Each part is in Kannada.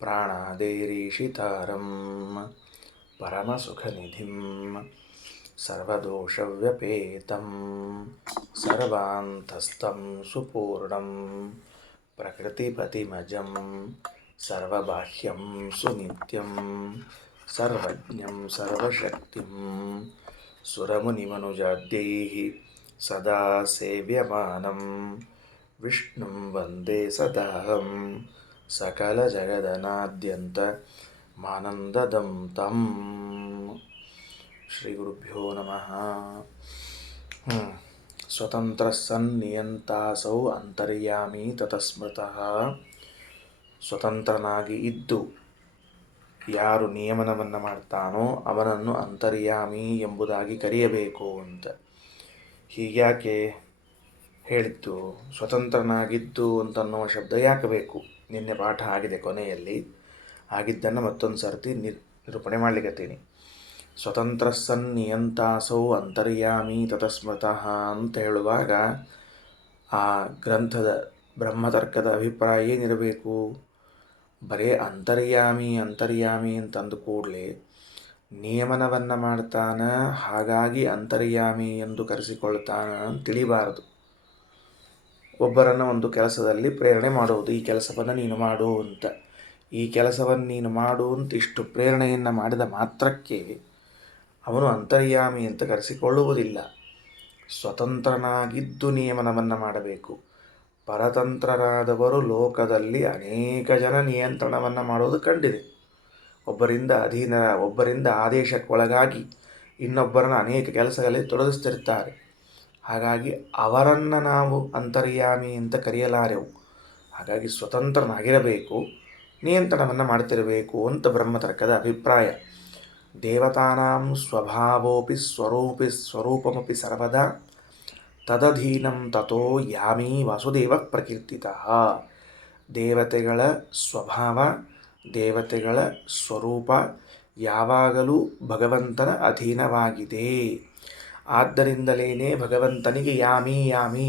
ಪ್ರಾಣಾದೇರೀಶಿತಾರಂ ಪರಮಸುಖನಿಧಿಂ ಸರ್ವದೋಷವ್ಯಪೇತಂ ಸರ್ವಾಂತಸ್ಥಂ ಸುಪೂರ್ಣಂ ಪ್ರಕೃತಿಪತಿಮಜಂ ಸರ್ವಬಾಹ್ಯಂ ಸುನಿತ್ಯಂ ಸರ್ವಜ್ಞಂ ಸರ್ವಶಕ್ತಿಂ ಸುರಮುನಿಮನುಜಾದ್ಯೈಃ ಸದಾ ಸೇವ್ಯಮಾನಂ ವಿಷ್ಣುಂ ವಂದೇ ಸದಾಹಂ ಸಕಲಜಗದನಾದ್ಯಂತ ಮಾನಂದದಂ ತಂ. ಶ್ರೀ ಗುರುಭ್ಯೋ ನಮಃ. ಸ್ವತಂತ್ರ ಸನ್ ನಿಯಂತಾಸೌ ಅಂತರ್ಯಾಮಿ ತತಸ್ಮೃತಃ. ಸ್ವತಂತ್ರನಾಗಿ ಇದ್ದು ಯಾರು ನಿಯಮನವನ್ನು ಮಾಡ್ತಾನೋ ಅವನನ್ನು ಅಂತರ್ಯಾಮಿ ಎಂಬುದಾಗಿ ಕರೆಯಬೇಕು ಅಂತ. ಹೀಗ್ಯಾಕೆ ಹೇಳಿದ್ದು? ಸ್ವತಂತ್ರನಾಗಿದ್ದು ಅಂತನ್ನುವ ಶಬ್ದ ಯಾಕೆ ಬೇಕು? ನಿನ್ನೆ ಪಾಠ ಆಗಿದೆ, ಕೊನೆಯಲ್ಲಿ ಆಗಿದ್ದನ್ನು ಮತ್ತೊಂದು ಸರ್ತಿ ನಿರೂಪಣೆ ಮಾಡಲಿಕ್ಕತ್ತೀನಿ. ಸ್ವತಂತ್ರ ಸನ್ ನಿಯಂತಾಸೌ ಅಂತರ್ಯಾಮಿ ತತಸ್ಮೃತಃ ಅಂತ ಹೇಳುವಾಗ ಆ ಗ್ರಂಥದ ಬ್ರಹ್ಮತರ್ಕದ ಅಭಿಪ್ರಾಯ ಏನಿರಬೇಕು? ಬರೇ ಅಂತರ್ಯಾಮಿ ಅಂತರ್ಯಾಮಿ ಅಂತಂದು ಕೂಡಲೇ ನಿಯಮನವನ್ನು ಮಾಡ್ತಾನ, ಹಾಗಾಗಿ ಅಂತರ್ಯಾಮಿ ಎಂದು ಕರೆಸಿಕೊಳ್ತಾನ ಅಂತ ತಿಳಿಬಾರದು. ಒಬ್ಬರನ್ನು ಒಂದು ಕೆಲಸದಲ್ಲಿ ಪ್ರೇರಣೆ ಮಾಡುವುದು, ಈ ಕೆಲಸವನ್ನು ನೀನು ಮಾಡು ಅಂತ. ಈ ಕೆಲಸವನ್ನು ನೀನು ಮಾಡು ಅಂತ ಇಷ್ಟು ಪ್ರೇರಣೆಯನ್ನು ಮಾಡಿದ ಮಾತ್ರಕ್ಕೆ ಅವನು ಅಂತರ್ಯಾಮಿ ಅಂತ ಕರೆಸಿಕೊಳ್ಳುವುದಿಲ್ಲ. ಸ್ವತಂತ್ರನಾಗಿದ್ದು ನಿಯಮನವನ್ನು ಮಾಡಬೇಕು. ಪರತಂತ್ರರಾದವರು ಲೋಕದಲ್ಲಿ ಅನೇಕ ಜನ ನಿಯಂತ್ರಣವನ್ನು ಮಾಡೋದು ಕಂಡಿದೆ. ಒಬ್ಬರಿಂದ ಆದೇಶಕ್ಕೊಳಗಾಗಿ ಇನ್ನೊಬ್ಬರನ್ನು ಅನೇಕ ಕೆಲಸಗಳಲ್ಲಿ ತೊಡಗಿಸ್ತಿರ್ತಾರೆ. ಹಾಗಾಗಿ ಅವರನ್ನು ನಾವು ಅಂತರ್ಯಾಮಿ ಅಂತ ಕರೆಯಲಾರೆವು. ಹಾಗಾಗಿ ಸ್ವತಂತ್ರನಾಗಿರಬೇಕು, ನಿಯಂತ್ರಣವನ್ನು ಮಾಡ್ತಿರಬೇಕು ಅಂತ ಬ್ರಹ್ಮತರ್ಕದ ಅಭಿಪ್ರಾಯ. ದೇವತಾನಾಂ ಸ್ವಭಾವೋಪಿ ಸ್ವರೂಪಮಪಿ ಸರ್ವದಾ ತದಧೀನಂ ತಥೋ ಯಾಮಿ ವಾಸುದೇವ ಪ್ರಕೀರ್ತಿತಃ. ದೇವತೆಗಳ ಸ್ವಭಾವ, ದೇವತೆಗಳ ಸ್ವರೂಪ ಯಾವಾಗಲೂ ಭಗವಂತನ ಅಧೀನವಾಗಿದೆ. ಆದ್ದರಿಂದಲೇ ಭಗವಂತನಿಗೆ ಯಾಮಿ ಯಾಮಿ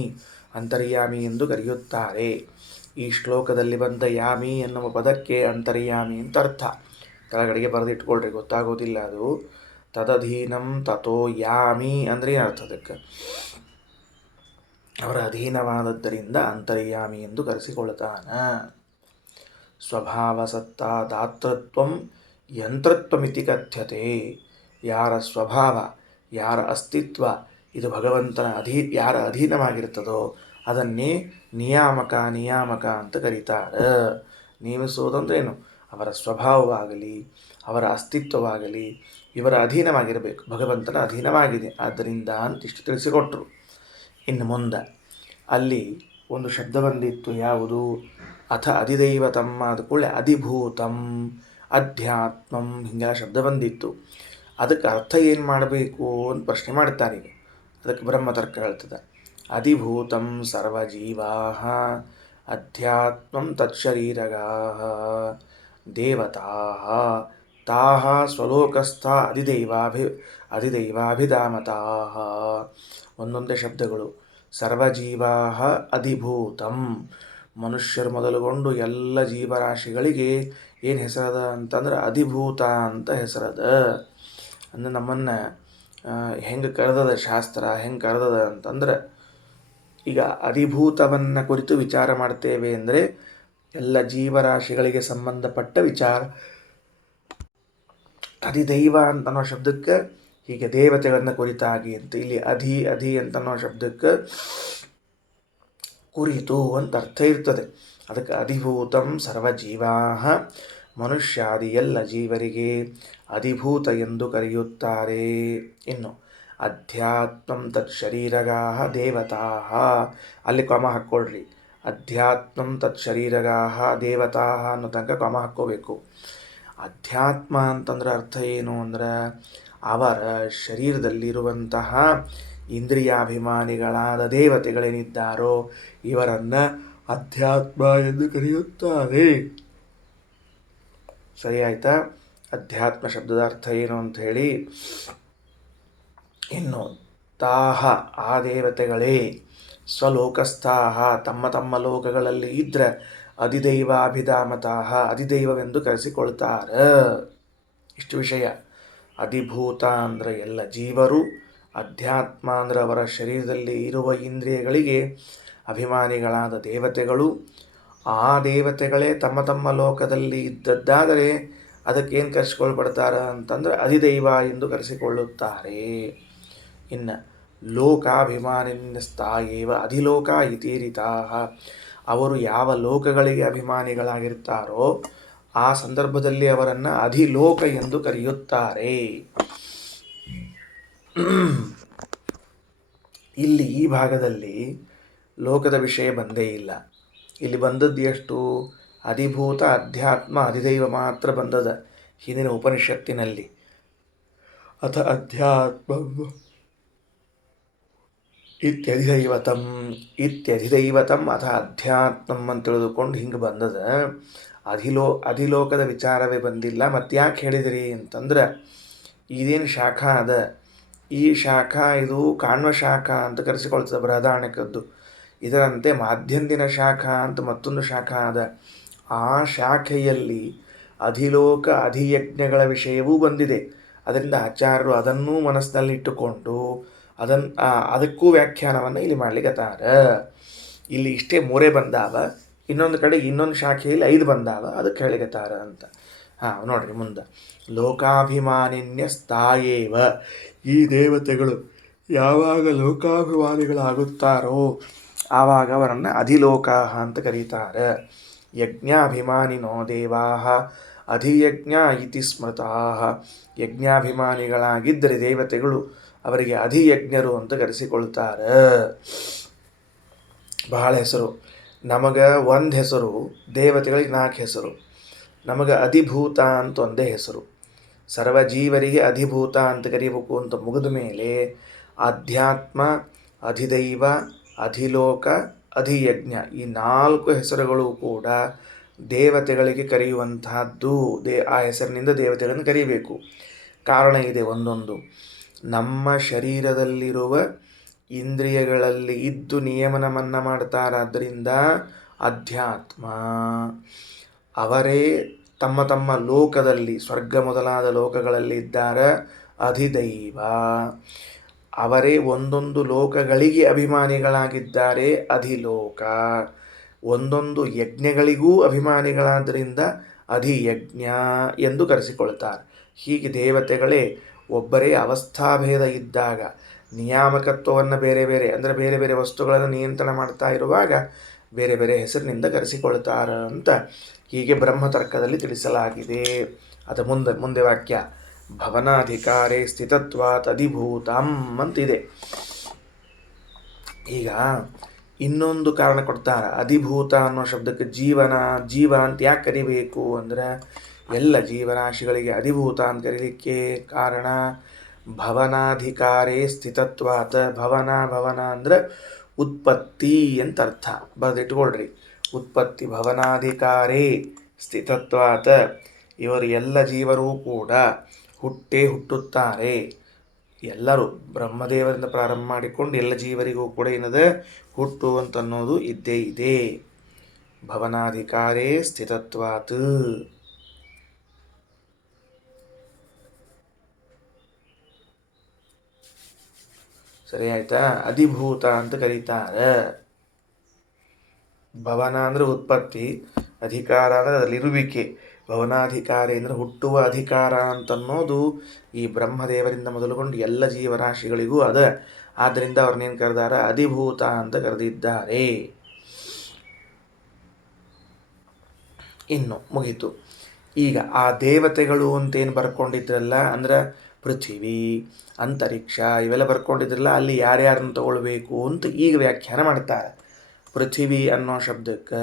ಅಂತರ್ಯಾಮಿ ಎಂದು ಕರೆಯುತ್ತಾರೆ. ಈ ಶ್ಲೋಕದಲ್ಲಿ ಬಂದ ಯಾಮಿ ಎನ್ನುವ ಪದಕ್ಕೆ ಅಂತರ್ಯಾಮಿ ಅಂತ ಅರ್ಥ. ಕೆಳಗಡೆಗೆ ಬರೆದಿಟ್ಕೊಳ್ರಿ, ಗೊತ್ತಾಗೋದಿಲ್ಲ ಅದು. ತದಧೀನಂ ತಥೋ ಯಾಮಿ ಅಂದರೆ ಅರ್ಥ? ಅದಕ್ಕೆ ಅವರ ಅಧೀನವಾದದ್ದರಿಂದ ಅಂತರ್ಯಾಮಿ ಎಂದು ಕರೆಸಿಕೊಳ್ಳುತ್ತಾನ. ಸ್ವಭಾವ ಸತ್ತಾ ದಾತೃತ್ವಂ ಯಂತ್ರತ್ವಮಿತಿ ಕಥ್ಯತೆ. ಯಾರ ಸ್ವಭಾವ, ಯಾರ ಅಸ್ತಿತ್ವ ಇದು ಭಗವಂತನ ಯಾರ ಅಧೀನವಾಗಿರ್ತದೋ ಅದನ್ನೇ ನಿಯಾಮಕ ಅಂತ ಕರೀತಾರೆ. ನೇಮಿಸುವುದಂದ್ರೇನು? ಅವರ ಸ್ವಭಾವವಾಗಲಿ ಅವರ ಅಸ್ತಿತ್ವವಾಗಲಿ ಇವರ ಅಧೀನವಾಗಿರಬೇಕು, ಭಗವಂತನ ಅಧೀನವಾಗಿದೆ. ಆದ್ದರಿಂದ ಅಂತಿಷ್ಟು ತಿಳಿಸಿಕೊಟ್ರು. ಇನ್ನು ಮುಂದೆ ಅಲ್ಲಿ ಒಂದು ಶಬ್ದ ಬಂದಿತ್ತು, ಯಾವುದು? ಅಥ ಅಧಿದೈವತಂ ಆದ ಕೂಡಲೇ ಅಧಿಭೂತಂ, ಅಧ್ಯಾತ್ಮಂ, ಹೀಗೆಲ್ಲ ಶಬ್ದ ಬಂದಿತ್ತು. ಅದಕ್ಕೆ ಅರ್ಥ ಏನು ಮಾಡಬೇಕು ಅಂತ ಪ್ರಶ್ನೆ ಮಾಡ್ತಾರೆ. ಅದಕ್ಕೆ ಬ್ರಹ್ಮತರ್ಕ ಹೇಳ್ತದೆ, ಅಧಿಭೂತಂ ಸರ್ವಜೀವಾ ಅಧ್ಯಾತ್ಮಂ ತತ್ಶರೀರಗಾಃ ದೇವತಾಃ ತಾಃ ಸ್ವಲೋಕಸ್ಥ ಅಧಿದೈವಾಭಿಧಾಮತಾಃ. ಒಂದೊಂದೇ ಶಬ್ದಗಳು. ಸರ್ವಜೀವಾಃ ಅಧಿಭೂತಂ, ಮನುಷ್ಯರು ಮೊದಲುಗೊಂಡು ಎಲ್ಲ ಜೀವರಾಶಿಗಳಿಗೆ ಏನು ಹೆಸರದ ಅಂತಂದ್ರೆ ಅಧಿಭೂತ ಅಂತ ಹೆಸರದ. ಅಂದರೆ ನಮ್ಮನ್ನು ಹೆಂಗೆ ಕರೆದದ ಶಾಸ್ತ್ರ, ಹೆಂಗೆ ಕರೆದದ ಅಂತಂದ್ರೆ, ಈಗ ಅಧಿಭೂತವನ್ನು ಕುರಿತು ವಿಚಾರ ಮಾಡ್ತೇವೆ ಅಂದರೆ ಎಲ್ಲ ಜೀವರಾಶಿಗಳಿಗೆ ಸಂಬಂಧಪಟ್ಟ ವಿಚಾರ. ಅಧಿದೈವ ಅಂತನ್ನೋ ಶಬ್ದಕ್ಕೆ ಹೀಗೆ ದೇವತೆಗಳನ್ನು ಕುರಿತಾಗಿ ಅಂತ, ಇಲ್ಲಿ ಅಧಿ ಅಂತನ್ನೋ ಶಬ್ದಕ್ಕೆ ಕುರಿತು ಅಂತ ಅರ್ಥ ಇರ್ತದೆ. ಅದಕ್ಕೆ ಅಧಿಭೂತಂ ಸರ್ವಜೀವಾ, ಮನುಷ್ಯಾದಿ ಎಲ್ಲ ಜೀವರಿಗೆ ಅಧಿಭೂತ ಎಂದು ಕರೆಯುತ್ತಾರೆ. ಇನ್ನು ಅಧ್ಯಾತ್ಮಂ ತತ್ಶರೀರಗಾಃ ದೇವತಾಃ, ಅಲ್ಲಿ ಕ್ರಮ ಹಾಕ್ಕೊಳ್ರಿ. ಅಧ್ಯಾತ್ಮಂ ತತ್ಶರೀರಗಾಃ ದೇವತಾಃ ಅನ್ನೋ ತನಕ ಕ್ರಮ ಹಾಕ್ಕೋಬೇಕು. ಅಧ್ಯಾತ್ಮ ಅಂತಂದ್ರೆ ಅರ್ಥ ಏನು ಅಂದ್ರೆ, ಅವರ ಶರೀರದಲ್ಲಿರುವಂತಹ ಇಂದ್ರಿಯಾಭಿಮಾನಿಗಳಾದ ದೇವತೆಗಳೇನಿದ್ದಾರೋ ಇವರನ್ನು ಅಧ್ಯಾತ್ಮ ಎಂದು ಕರೆಯುತ್ತಾರೆ. ಸರಿ ಆಯ್ತಾ? ಅಧ್ಯಾತ್ಮ ಶಬ್ದದ ಅರ್ಥ ಏನು ಅಂತ ಹೇಳಿ. ಇನ್ನು ತಾಹ, ಆ ದೇವತೆಗಳೇ, ಸ್ವಲೋಕಸ್ಥಾಹ, ತಮ್ಮ ತಮ್ಮ ಲೋಕಗಳಲ್ಲಿ ಇದ್ದರೆ ಅಧಿದೈವಾಭಿಧಾಮತಃ ಅಧಿದೈವವೆಂದು ಕರೆಸಿಕೊಳ್ತಾರೆ. ಇಷ್ಟು ವಿಷಯ. ಅಧಿಭೂತ ಅಂದರೆ ಎಲ್ಲ ಜೀವರು, ಅಧ್ಯಾತ್ಮ ಅಂದರೆ ಅವರ ಶರೀರದಲ್ಲಿ ಇರುವ ಇಂದ್ರಿಯಗಳಿಗೆ ಅಭಿಮಾನಿಗಳಾದ ದೇವತೆಗಳು. ಆ ದೇವತೆಗಳೇ ತಮ್ಮ ತಮ್ಮ ಲೋಕದಲ್ಲಿ ಇದ್ದದ್ದಾದರೆ ಅದಕ್ಕೇನು ಕರೆಸಿಕೊಳ್ಪಡ್ತಾರೆ ಅಂತಂದರೆ ಅಧಿದೈವ ಎಂದು ಕರೆಸಿಕೊಳ್ಳುತ್ತಾರೆ. ಇನ್ನು ಲೋಕಾಭಿಮಾನಿನ್ಯಸ್ತಾಯೇವ ಅಧಿಲೋಕ ಇತೀರಿತಾಃ, ಅವರು ಯಾವ ಲೋಕಗಳಿಗೆ ಅಭಿಮಾನಿಗಳಾಗಿರ್ತಾರೋ ಆ ಸಂದರ್ಭದಲ್ಲಿ ಅವರನ್ನು ಅಧಿಲೋಕ ಎಂದು ಕರೆಯುತ್ತಾರೆ. ಇಲ್ಲಿ ಈ ಭಾಗದಲ್ಲಿ ಲೋಕದ ವಿಷಯ ಬಂದೇ ಇಲ್ಲ. ಇಲ್ಲಿ ಬಂದದ್ದು ಎಷ್ಟು? ಅಧಿಭೂತ, ಅಧ್ಯಾತ್ಮ, ಅಧಿದೈವ ಮಾತ್ರ ಬಂದದ ಹಿಂದಿನ ಉಪನಿಷತ್ತಿನಲ್ಲಿ. ಅಥ ಅಧ್ಯಾತ್ಮ ಇತ್ಯಧಿದೈವತಂ ಅಥ ಅಧ್ಯಾತ್ಮಂ ಅಂತ ತಿಳಿದುಕೊಂಡು ಹಿಂಗೆ ಬಂದದ. ಅಧಿಲೋಕದ ವಿಚಾರವೇ ಬಂದಿಲ್ಲ. ಮತ್ತ್ಯಾಕೆ ಹೇಳಿದಿರಿ ಅಂತಂದ್ರೆ ಇದೇನು ಶಾಖಾ ಅದ, ಈ ಶಾಖಾ ಇದು ಕಾಣ್ವ ಶಾಖಾ ಅಂತ ಕರೆಸಿಕೊಳ್ತದೆ ಬೃಹದಾರಣ್ಯಕದ್ದು. ಇದರಂತೆ ಮಾಧ್ಯಂದಿನ ಶಾಖಾ ಅಂತ ಮತ್ತೊಂದು ಶಾಖಾ ಅದ. ಆ ಶಾಖೆಯಲ್ಲಿ ಅಧಿಲೋಕ ಅಧಿಯಜ್ಞಗಳ ವಿಷಯವೂ ಬಂದಿದೆ. ಅದರಿಂದ ಆಚಾರ್ಯರು ಅದನ್ನೂ ಮನಸ್ಸಿನಲ್ಲಿಟ್ಟುಕೊಂಡು ಅದಕ್ಕೂ ವ್ಯಾಖ್ಯಾನವನ್ನು ಇಲ್ಲಿ ಮಾಡ್ಲಿಕ್ಕತ್ತಾರ. ಇಲ್ಲಿ ಇಷ್ಟೇ ಮೂರೇ ಬಂದಾವ, ಇನ್ನೊಂದು ಕಡೆ ಇನ್ನೊಂದು ಶಾಖೆಯಲ್ಲಿ 5 ಬಂದಾವ, ಅದಕ್ಕೆ ಹೇಳಿಕತ್ತಾರ ಅಂತ. ನೋಡ್ರಿ ಮುಂದೆ. ಲೋಕಾಭಿಮಾನಿನ್ಯಸ್ತಾಯೇವ, ಈ ದೇವತೆಗಳು ಯಾವಾಗ ಲೋಕಾಭಿಮಾನಿಗಳಾಗುತ್ತಾರೋ ಆವಾಗ ಅವರನ್ನು ಅಧಿಲೋಕ ಅಂತ ಕರೀತಾರೆ. ಯಜ್ಞಾಭಿಮಾನಿನೋ ದೇವಾಃ ಅಧಿಯಜ್ಞ ಇತಿ ಸ್ಮೃತಾಃ, ಯಜ್ಞಾಭಿಮಾನಿಗಳಾಗಿದ್ದರೆ ದೇವತೆಗಳು ಅವರಿಗೆ ಅಧಿಯಜ್ಞರು ಅಂತ ಕರೆಸಿಕೊಳ್ತಾರೆ. ಬಹಳ ಹೆಸರು. ನಮಗೆ ಒಂದು ಹೆಸರು, ದೇವತೆಗಳಿಗೆ 4 ಹೆಸರು. ನಮಗೆ ಅಧಿಭೂತ ಅಂತ ಒಂದೇ ಹೆಸರು. ಸರ್ವಜೀವರಿಗೆ ಅಧಿಭೂತ ಅಂತ ಕರೀಬೇಕು ಅಂತ ಮುಗಿದ ಮೇಲೆ ಅಧ್ಯಾತ್ಮ, ಅಧಿದೈವ, ಅಧಿಲೋಕ, ಅಧಿಯಜ್ಞ ಈ 4 ಹೆಸರುಗಳು ಕೂಡ ದೇವತೆಗಳಿಗೆ ಕರೆಯುವಂತಹದ್ದು. ಆ ಹೆಸರಿನಿಂದ ದೇವತೆಗಳನ್ನು ಕರೀಬೇಕು. ಕಾರಣ ಇದೆ ಒಂದೊಂದು. ನಮ್ಮ ಶರೀರದಲ್ಲಿರುವ ಇಂದ್ರಿಯಗಳಲ್ಲಿ ಇದ್ದು ನಿಯಮನವನ್ನು ಮಾಡ್ತಾರಾದ್ದರಿಂದ ಅಧ್ಯಾತ್ಮ, ಅವರೇ ತಮ್ಮ ತಮ್ಮ ಲೋಕದಲ್ಲಿ ಸ್ವರ್ಗ ಮೊದಲಾದ ಲೋಕಗಳಲ್ಲಿದ್ದಾರೆ ಅಧಿದೈವ, ಅವರೇ ಒಂದೊಂದು ಲೋಕಗಳಿಗೆ ಅಭಿಮಾನಿಗಳಾಗಿದ್ದಾರೆ ಅಧಿಲೋಕ, ಒಂದೊಂದು ಯಜ್ಞಗಳಿಗೂ ಅಭಿಮಾನಿಗಳಾದ್ದರಿಂದ ಅಧಿಯಜ್ಞ ಎಂದು ಕರೆಸಿಕೊಳ್ತಾರೆ. ಹೀಗೆ ದೇವತೆಗಳೇ ಒಬ್ಬರೇ ಅವಸ್ಥಾಭೇದ ಇದ್ದಾಗ ನಿಯಾಮಕತ್ವವನ್ನು ಬೇರೆ ಬೇರೆ ಅಂದರೆ ಬೇರೆ ಬೇರೆ ವಸ್ತುಗಳನ್ನು ನಿಯಂತ್ರಣ ಮಾಡ್ತಾ ಇರುವಾಗ ಬೇರೆ ಬೇರೆ ಹೆಸರಿನಿಂದ ಕರೆಸಿಕೊಳ್ತಾರೆ ಅಂತ ಹೀಗೆ ಬ್ರಹ್ಮತರ್ಕದಲ್ಲಿ ತಿಳಿಸಲಾಗಿದೆ. ಅದು ಮುಂದೆ ವಾಕ್ಯ ಭವನಾಧಿಕಾರೇ ಸ್ಥಿತತ್ವಾತ್ ಅಧಿಭೂತಂ ಅಂತಿದೆ. ಈಗ ಇನ್ನೊಂದು ಕಾರಣ ಕೊಡ್ತಾರೆ. ಅಧಿಭೂತ ಅನ್ನೋ ಶಬ್ದಕ್ಕೆ ಜೀವ ಅಂತ ಯಾಕೆ ಕರಿಬೇಕು ಅಂದರೆ ಎಲ್ಲ ಜೀವರಾಶಿಗಳಿಗೆ ಅಧಿಭೂತ ಅಂತ ಕರೀಲಿಕ್ಕೆ ಕಾರಣ ಭವನಾಧಿಕಾರೇ ಸ್ಥಿತತ್ವಾತ. ಭವನ ಅಂದರೆ ಉತ್ಪತ್ತಿ ಅಂತ ಅರ್ಥ. ಬರೆದಿಟ್ಕೊಳ್ರಿ. ಉತ್ಪತ್ತಿ ಭವನಾಧಿಕಾರೇ ಸ್ಥಿತತ್ವಾತ. ಇವರು ಎಲ್ಲ ಜೀವರೂ ಕೂಡ ಹುಟ್ಟುತ್ತಾರೆ. ಎಲ್ಲರೂ ಬ್ರಹ್ಮದೇವರಿಂದ ಪ್ರಾರಂಭ ಮಾಡಿಕೊಂಡು ಎಲ್ಲ ಜೀವರಿಗೂ ಕೂಡ ಏನದ ಹುಟ್ಟು ಅಂತನ್ನೋದು ಇದ್ದೇ ಇದೆ. ಭವನಾಧಿಕಾರೇ ಸ್ಥಿತತ್ವಾತ್. ಸರಿ ಆಯ್ತಾ? ಅಧಿಭೂತ ಅಂತ ಕರೀತಾರೆ. ಭವನ ಅಂದರೆ ಉತ್ಪತ್ತಿ, ಅಧಿಕಾರ ಅಂದರೆ ಅದರಲ್ಲಿರುವಿಕೆ. ಭವನಾಧಿಕಾರಿ ಅಂದರೆ ಹುಟ್ಟುವ ಅಧಿಕಾರ ಅಂತನ್ನೋದು ಈ ಬ್ರಹ್ಮದೇವರಿಂದ ಮೊದಲುಗೊಂಡು ಎಲ್ಲ ಜೀವರಾಶಿಗಳಿಗೂ ಅದ. ಆದ್ದರಿಂದ ಅವ್ರನ್ನೇನು ಕರೆದಾರ? ಅಧಿಭೂತ ಅಂತ ಕರೆದಿದ್ದಾರೆ. ಇನ್ನು ಮುಗೀತು. ಈಗ ಆ ದೇವತೆಗಳು ಅಂತೇನು ಬರ್ಕೊಂಡಿದ್ರಲ್ಲ ಅಂದ್ರೆ ಪೃಥ್ವಿ, ಅಂತರಿಕ್ಷ ಇವೆಲ್ಲ ಬರ್ಕೊಂಡಿದ್ರಲ್ಲ, ಅಲ್ಲಿ ಯಾರ್ಯಾರನ್ನು ತಗೊಳ್ಬೇಕು ಅಂತ ಈಗ ವ್ಯಾಖ್ಯಾನ ಮಾಡ್ತಾರೆ. ಪೃಥ್ವಿ ಅನ್ನೋ ಶಬ್ದಕ್ಕೆ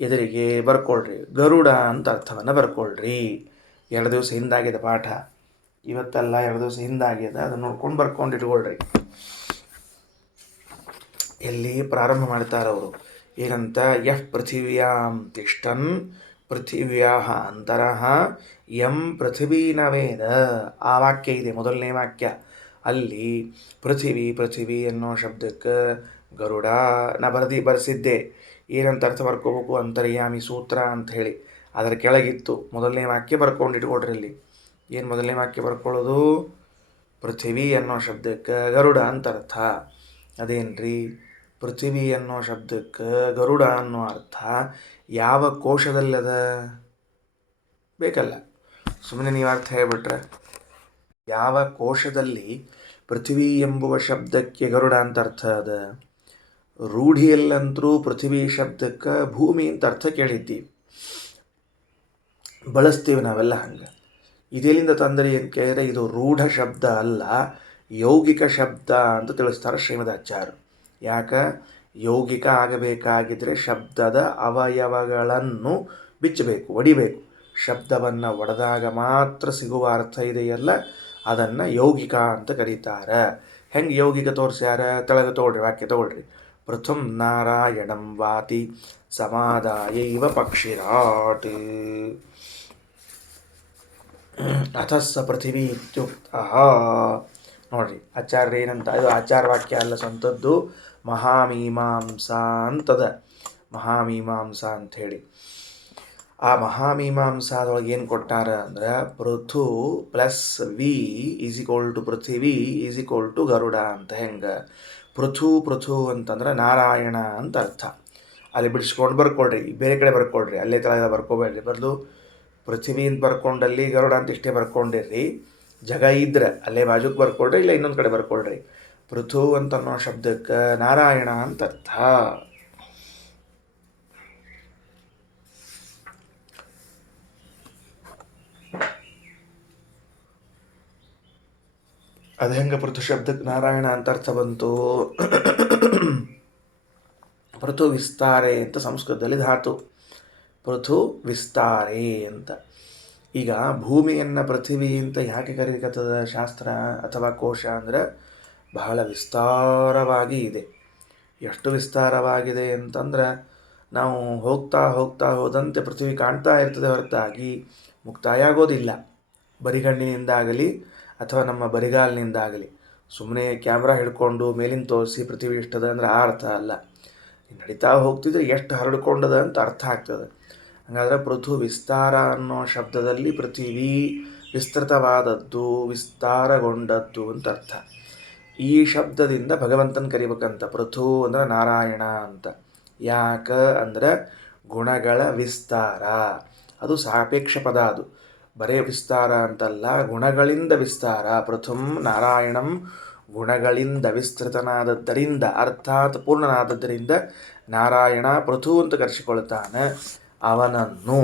ಎದುರಿಗೆ ಬರ್ಕೊಳ್ರಿ ಗರುಡ ಅಂತ ಅರ್ಥವನ್ನು ಬರ್ಕೊಳ್ರಿ. 2 ದಿವಸ ಹಿಂದಾಗಿದೆ ಪಾಠ, ಇವತ್ತಲ್ಲ 2 ದಿವಸ ಹಿಂದಾಗಿದೆ. ಅದನ್ನು ನೋಡ್ಕೊಂಡು ಬರ್ಕೊಂಡಿಟ್ಕೊಳ್ರಿ. ಎಲ್ಲಿ ಪ್ರಾರಂಭ ಮಾಡ್ತಾರೆ ಅವರು ಏನಂತ? ಯಃ ಪೃಥಿವ್ಯಾಂ ತಿಷ್ಠನ್ ಪೃಥಿವ್ಯಾಹ ಅಂತರಃ ಯಂ ಪೃಥಿವೀನ ವೇದ. ಆ ವಾಕ್ಯ ಇದೆ, ಮೊದಲನೇ ವಾಕ್ಯ. ಅಲ್ಲಿ ಪೃಥಿವಿ ಅನ್ನೋ ಶಬ್ದಕ್ಕೆ ಗರುಡ ನಾ ಬರೆಸಿದ್ದೆ ಏನಂತ ಅರ್ಥ ಬರ್ಕೋಬೇಕು, ಅಂತರ್ಯಾಮಿ ಸೂತ್ರ ಅಂತ ಹೇಳಿ. ಅದರ ಕೆಳಗಿತ್ತು ಮೊದಲನೇ ವಾಕ್ಯ ಬರ್ಕೊಂಡು ಇಟ್ಕೊಡ್ರಿ. ಇಲ್ಲಿ ಏನು ಮೊದಲನೇ ವಾಕ್ಯ ಬರ್ಕೊಳ್ಳೋದು? ಪೃಥ್ವಿ ಅನ್ನೋ ಶಬ್ದಕ್ಕೆ ಗರುಡ ಅಂತ ಅರ್ಥ. ಅದೇನ್ರಿ? ಪೃಥ್ವಿ ಅನ್ನೋ ಶಬ್ದಕ್ಕೆ ಗರುಡ ಅನ್ನೋ ಅರ್ಥ ಯಾವ ಕೋಶದಲ್ಲದ ಬೇಕಲ್ಲ, ಸುಮ್ಮನೆ ನೀವು ಅರ್ಥ ಹೇಳ್ಬಿಟ್ರೆ. ಯಾವ ಕೋಶದಲ್ಲಿ ಪೃಥ್ವಿ ಎಂಬುವ ಶಬ್ದಕ್ಕೆ ಗರುಡ ಅಂತ ಅರ್ಥ ಅದ? ರೂಢಿಯಲ್ಲಂತರೂ ಪೃಥ್ವಿ ಶಬ್ದಕ್ಕೆ ಭೂಮಿ ಅಂತ ಅರ್ಥ ಕೇಳಿದ್ದೀವಿ, ಬಳಸ್ತೀವಿ ನಾವೆಲ್ಲ ಹಂಗೆ. ಇದೆಲ್ಲಿಂದ ತಂದರೆ ಏನು ಕೇಳಿದರೆ ಇದು ರೂಢ ಶಬ್ದ ಅಲ್ಲ, ಯೌಗಿಕ ಶಬ್ದ ಅಂತ ತಿಳಿಸ್ತಾರೆ ಶ್ರೀಮದಾಚಾರ್ಯರು. ಯಾಕೆ? ಯೌಗಿಕ ಆಗಬೇಕಾಗಿದ್ದರೆ ಶಬ್ದದ ಅವಯವಗಳನ್ನು ಬಿಚ್ಚಬೇಕು, ಒಡಿಬೇಕು. ಶಬ್ದವನ್ನು ಒಡೆದಾಗ ಮಾತ್ರ ಸಿಗುವ ಅರ್ಥ ಇದೆಯಲ್ಲ, ಅದನ್ನು ಯೌಗಿಕ ಅಂತ ಕರೀತಾರೆ. ಹೆಂಗೆ ಯೌಗಿಕ ತೋರಿಸ್ಯಾರ? ತೆಳಗೆ ತಗೊಳ್ರಿ, ವಾಕ್ಯ ತಗೊಳ್ರಿ. ಪ್ರಥಮ್ ನಾರಾಯಣಂ ವಾತಿ ಸಮಾದಾಯ ಇವ ಪಕ್ಷಿರಾಟ್ ಅಥಸ್ಸ ಪೃಥಿವೀ ಇತ್ಯುಕ್ತಃ. ನೋಡ್ರಿ ಆಚಾರ್ಯ ಏನಂತ, ಇದು ಆಚಾರ ವಾಕ್ಯ ಅಲ್ಲ, ಸ್ವಂತದ್ದು ಮಹಾಮೀಮಾಂಸಾ ಅಂತದ. ಮಹಾಮೀಮಾಂಸಾ ಅಂಥೇಳಿ ಆ ಮಹಾಮೀಮಾಂಸಾದೊಳಗೆ ಏನು ಕೊಟ್ಟಾರ ಅಂದ್ರೆ, ಪೃಥು ಪ್ಲಸ್ ವಿ ಈಸ್ ಈಕ್ವಲ್ ಟು ಪೃಥಿವಿ ಈಸ್ ಈಕ್ವಲ್ ಟು ಗರುಡ ಅಂತ. ಹೆಂಗೆ? ಪೃಥು ಅಂತಂದ್ರೆ ನಾರಾಯಣ ಅಂತ ಅರ್ಥ. ಅಲ್ಲಿ ಬಿಡಿಸ್ಕೊಂಡು ಬರ್ಕೊಳ್ರಿ, ಬೇರೆ ಕಡೆ ಬರ್ಕೊಳ್ರಿ, ಅಲ್ಲೇ ತಳಗ ಬರ್ಕೋಬೇಡ್ರಿ. ಬರಲು ಪೃಥ್ವಿ ಅಂತ ಬರ್ಕೊಂಡಲ್ಲಿ ಗರುಡ ಅಂತ ಇಷ್ಟೇ ಬರ್ಕೊಂಡಿರ್ರಿ. ಜಗ ಇದ್ರೆ ಅಲ್ಲೇ ಬಾಜುಕ್ಕೆ ಬರ್ಕೊಳ್ರಿ, ಇಲ್ಲ ಇನ್ನೊಂದು ಕಡೆ ಬರ್ಕೊಳ್ರಿ. ಪೃಥು ಅಂತ ಅನ್ನೋ ಶಬ್ದಕ್ಕೆ ನಾರಾಯಣ ಅಂತ ಅರ್ಥ. ಅದು ಹೆಂಗೆ ಪೃಥು ಶಬ್ದಕ್ಕೆ ನಾರಾಯಣ ಅಂತ ಅರ್ಥ ಬಂತು? ಪೃಥು ವಿಸ್ತಾರೆ ಅಂತ ಸಂಸ್ಕೃತದಲ್ಲಿ ಧಾತು, ಪೃಥು ವಿಸ್ತಾರೆ ಅಂತ. ಈಗ ಭೂಮಿಯನ್ನು ಪೃಥ್ವಿ ಅಂತ ಯಾಕೆ ಕರೀಕತ್ತದ ಶಾಸ್ತ್ರ ಅಥವಾ ಕೋಶ ಅಂದರೆ, ಬಹಳ ವಿಸ್ತಾರವಾಗಿ ಇದೆ. ಎಷ್ಟು ವಿಸ್ತಾರವಾಗಿದೆ ಅಂತಂದ್ರೆ, ನಾವು ಹೋಗ್ತಾ ಹೋದಂತೆ ಪೃಥ್ವಿ ಕಾಣ್ತಾ ಇರ್ತದೆ ಹೊರತಾಗಿ ಮುಕ್ತಾಯ ಆಗೋದಿಲ್ಲ. ಬರಿಗಣ್ಣಿನಿಂದಾಗಲಿ ಅಥವಾ ನಮ್ಮ ಬರಿಗಾಲಿನಿಂದಾಗಲಿ. ಸುಮ್ಮನೆ ಕ್ಯಾಮ್ರಾ ಹಿಡ್ಕೊಂಡು ಮೇಲಿನ ತೋರಿಸಿ ಪೃಥ್ವಿ ಇಷ್ಟದ ಅಂದರೆ ಆ ಅರ್ಥ ಅಲ್ಲ. ನಡೀತಾ ಹೋಗ್ತಿದ್ರೆ ಎಷ್ಟು ಹರಡ್ಕೊಂಡದ ಅಂತ ಅರ್ಥ ಆಗ್ತದೆ. ಹಾಗಾದರೆ ಪೃಥು ವಿಸ್ತಾರ ಅನ್ನೋ ಶಬ್ದದಲ್ಲಿ ಪೃಥ್ವಿ ವಿಸ್ತೃತವಾದದ್ದು, ವಿಸ್ತಾರಗೊಂಡದ್ದು ಅಂತ ಅರ್ಥ. ಈ ಶಬ್ದದಿಂದ ಭಗವಂತನ ಕರಿಬೇಕಂತ. ಪೃಥು ಅಂದರೆ ನಾರಾಯಣ ಅಂತ. ಯಾಕೆ ಅಂದರೆ ಗುಣಗಳ ವಿಸ್ತಾರ, ಅದು ಸಾಪೇಕ್ಷ ಪದ. ಅದು ಬರೇ ವಿಸ್ತಾರ ಅಂತಲ್ಲ, ಗುಣಗಳಿಂದ ವಿಸ್ತಾರ. ಪ್ರಥಮ ನಾರಾಯಣಂ ಗುಣಗಳಿಂದ ವಿಸ್ತೃತನಾದದ್ದರಿಂದ, ಅರ್ಥಾತ್ ಪೂರ್ಣನಾದದ್ದರಿಂದ ನಾರಾಯಣ ಪೃಥು ಅಂತ ಕರೆಸಿಕೊಳ್ತಾನೆ. ಅವನನ್ನು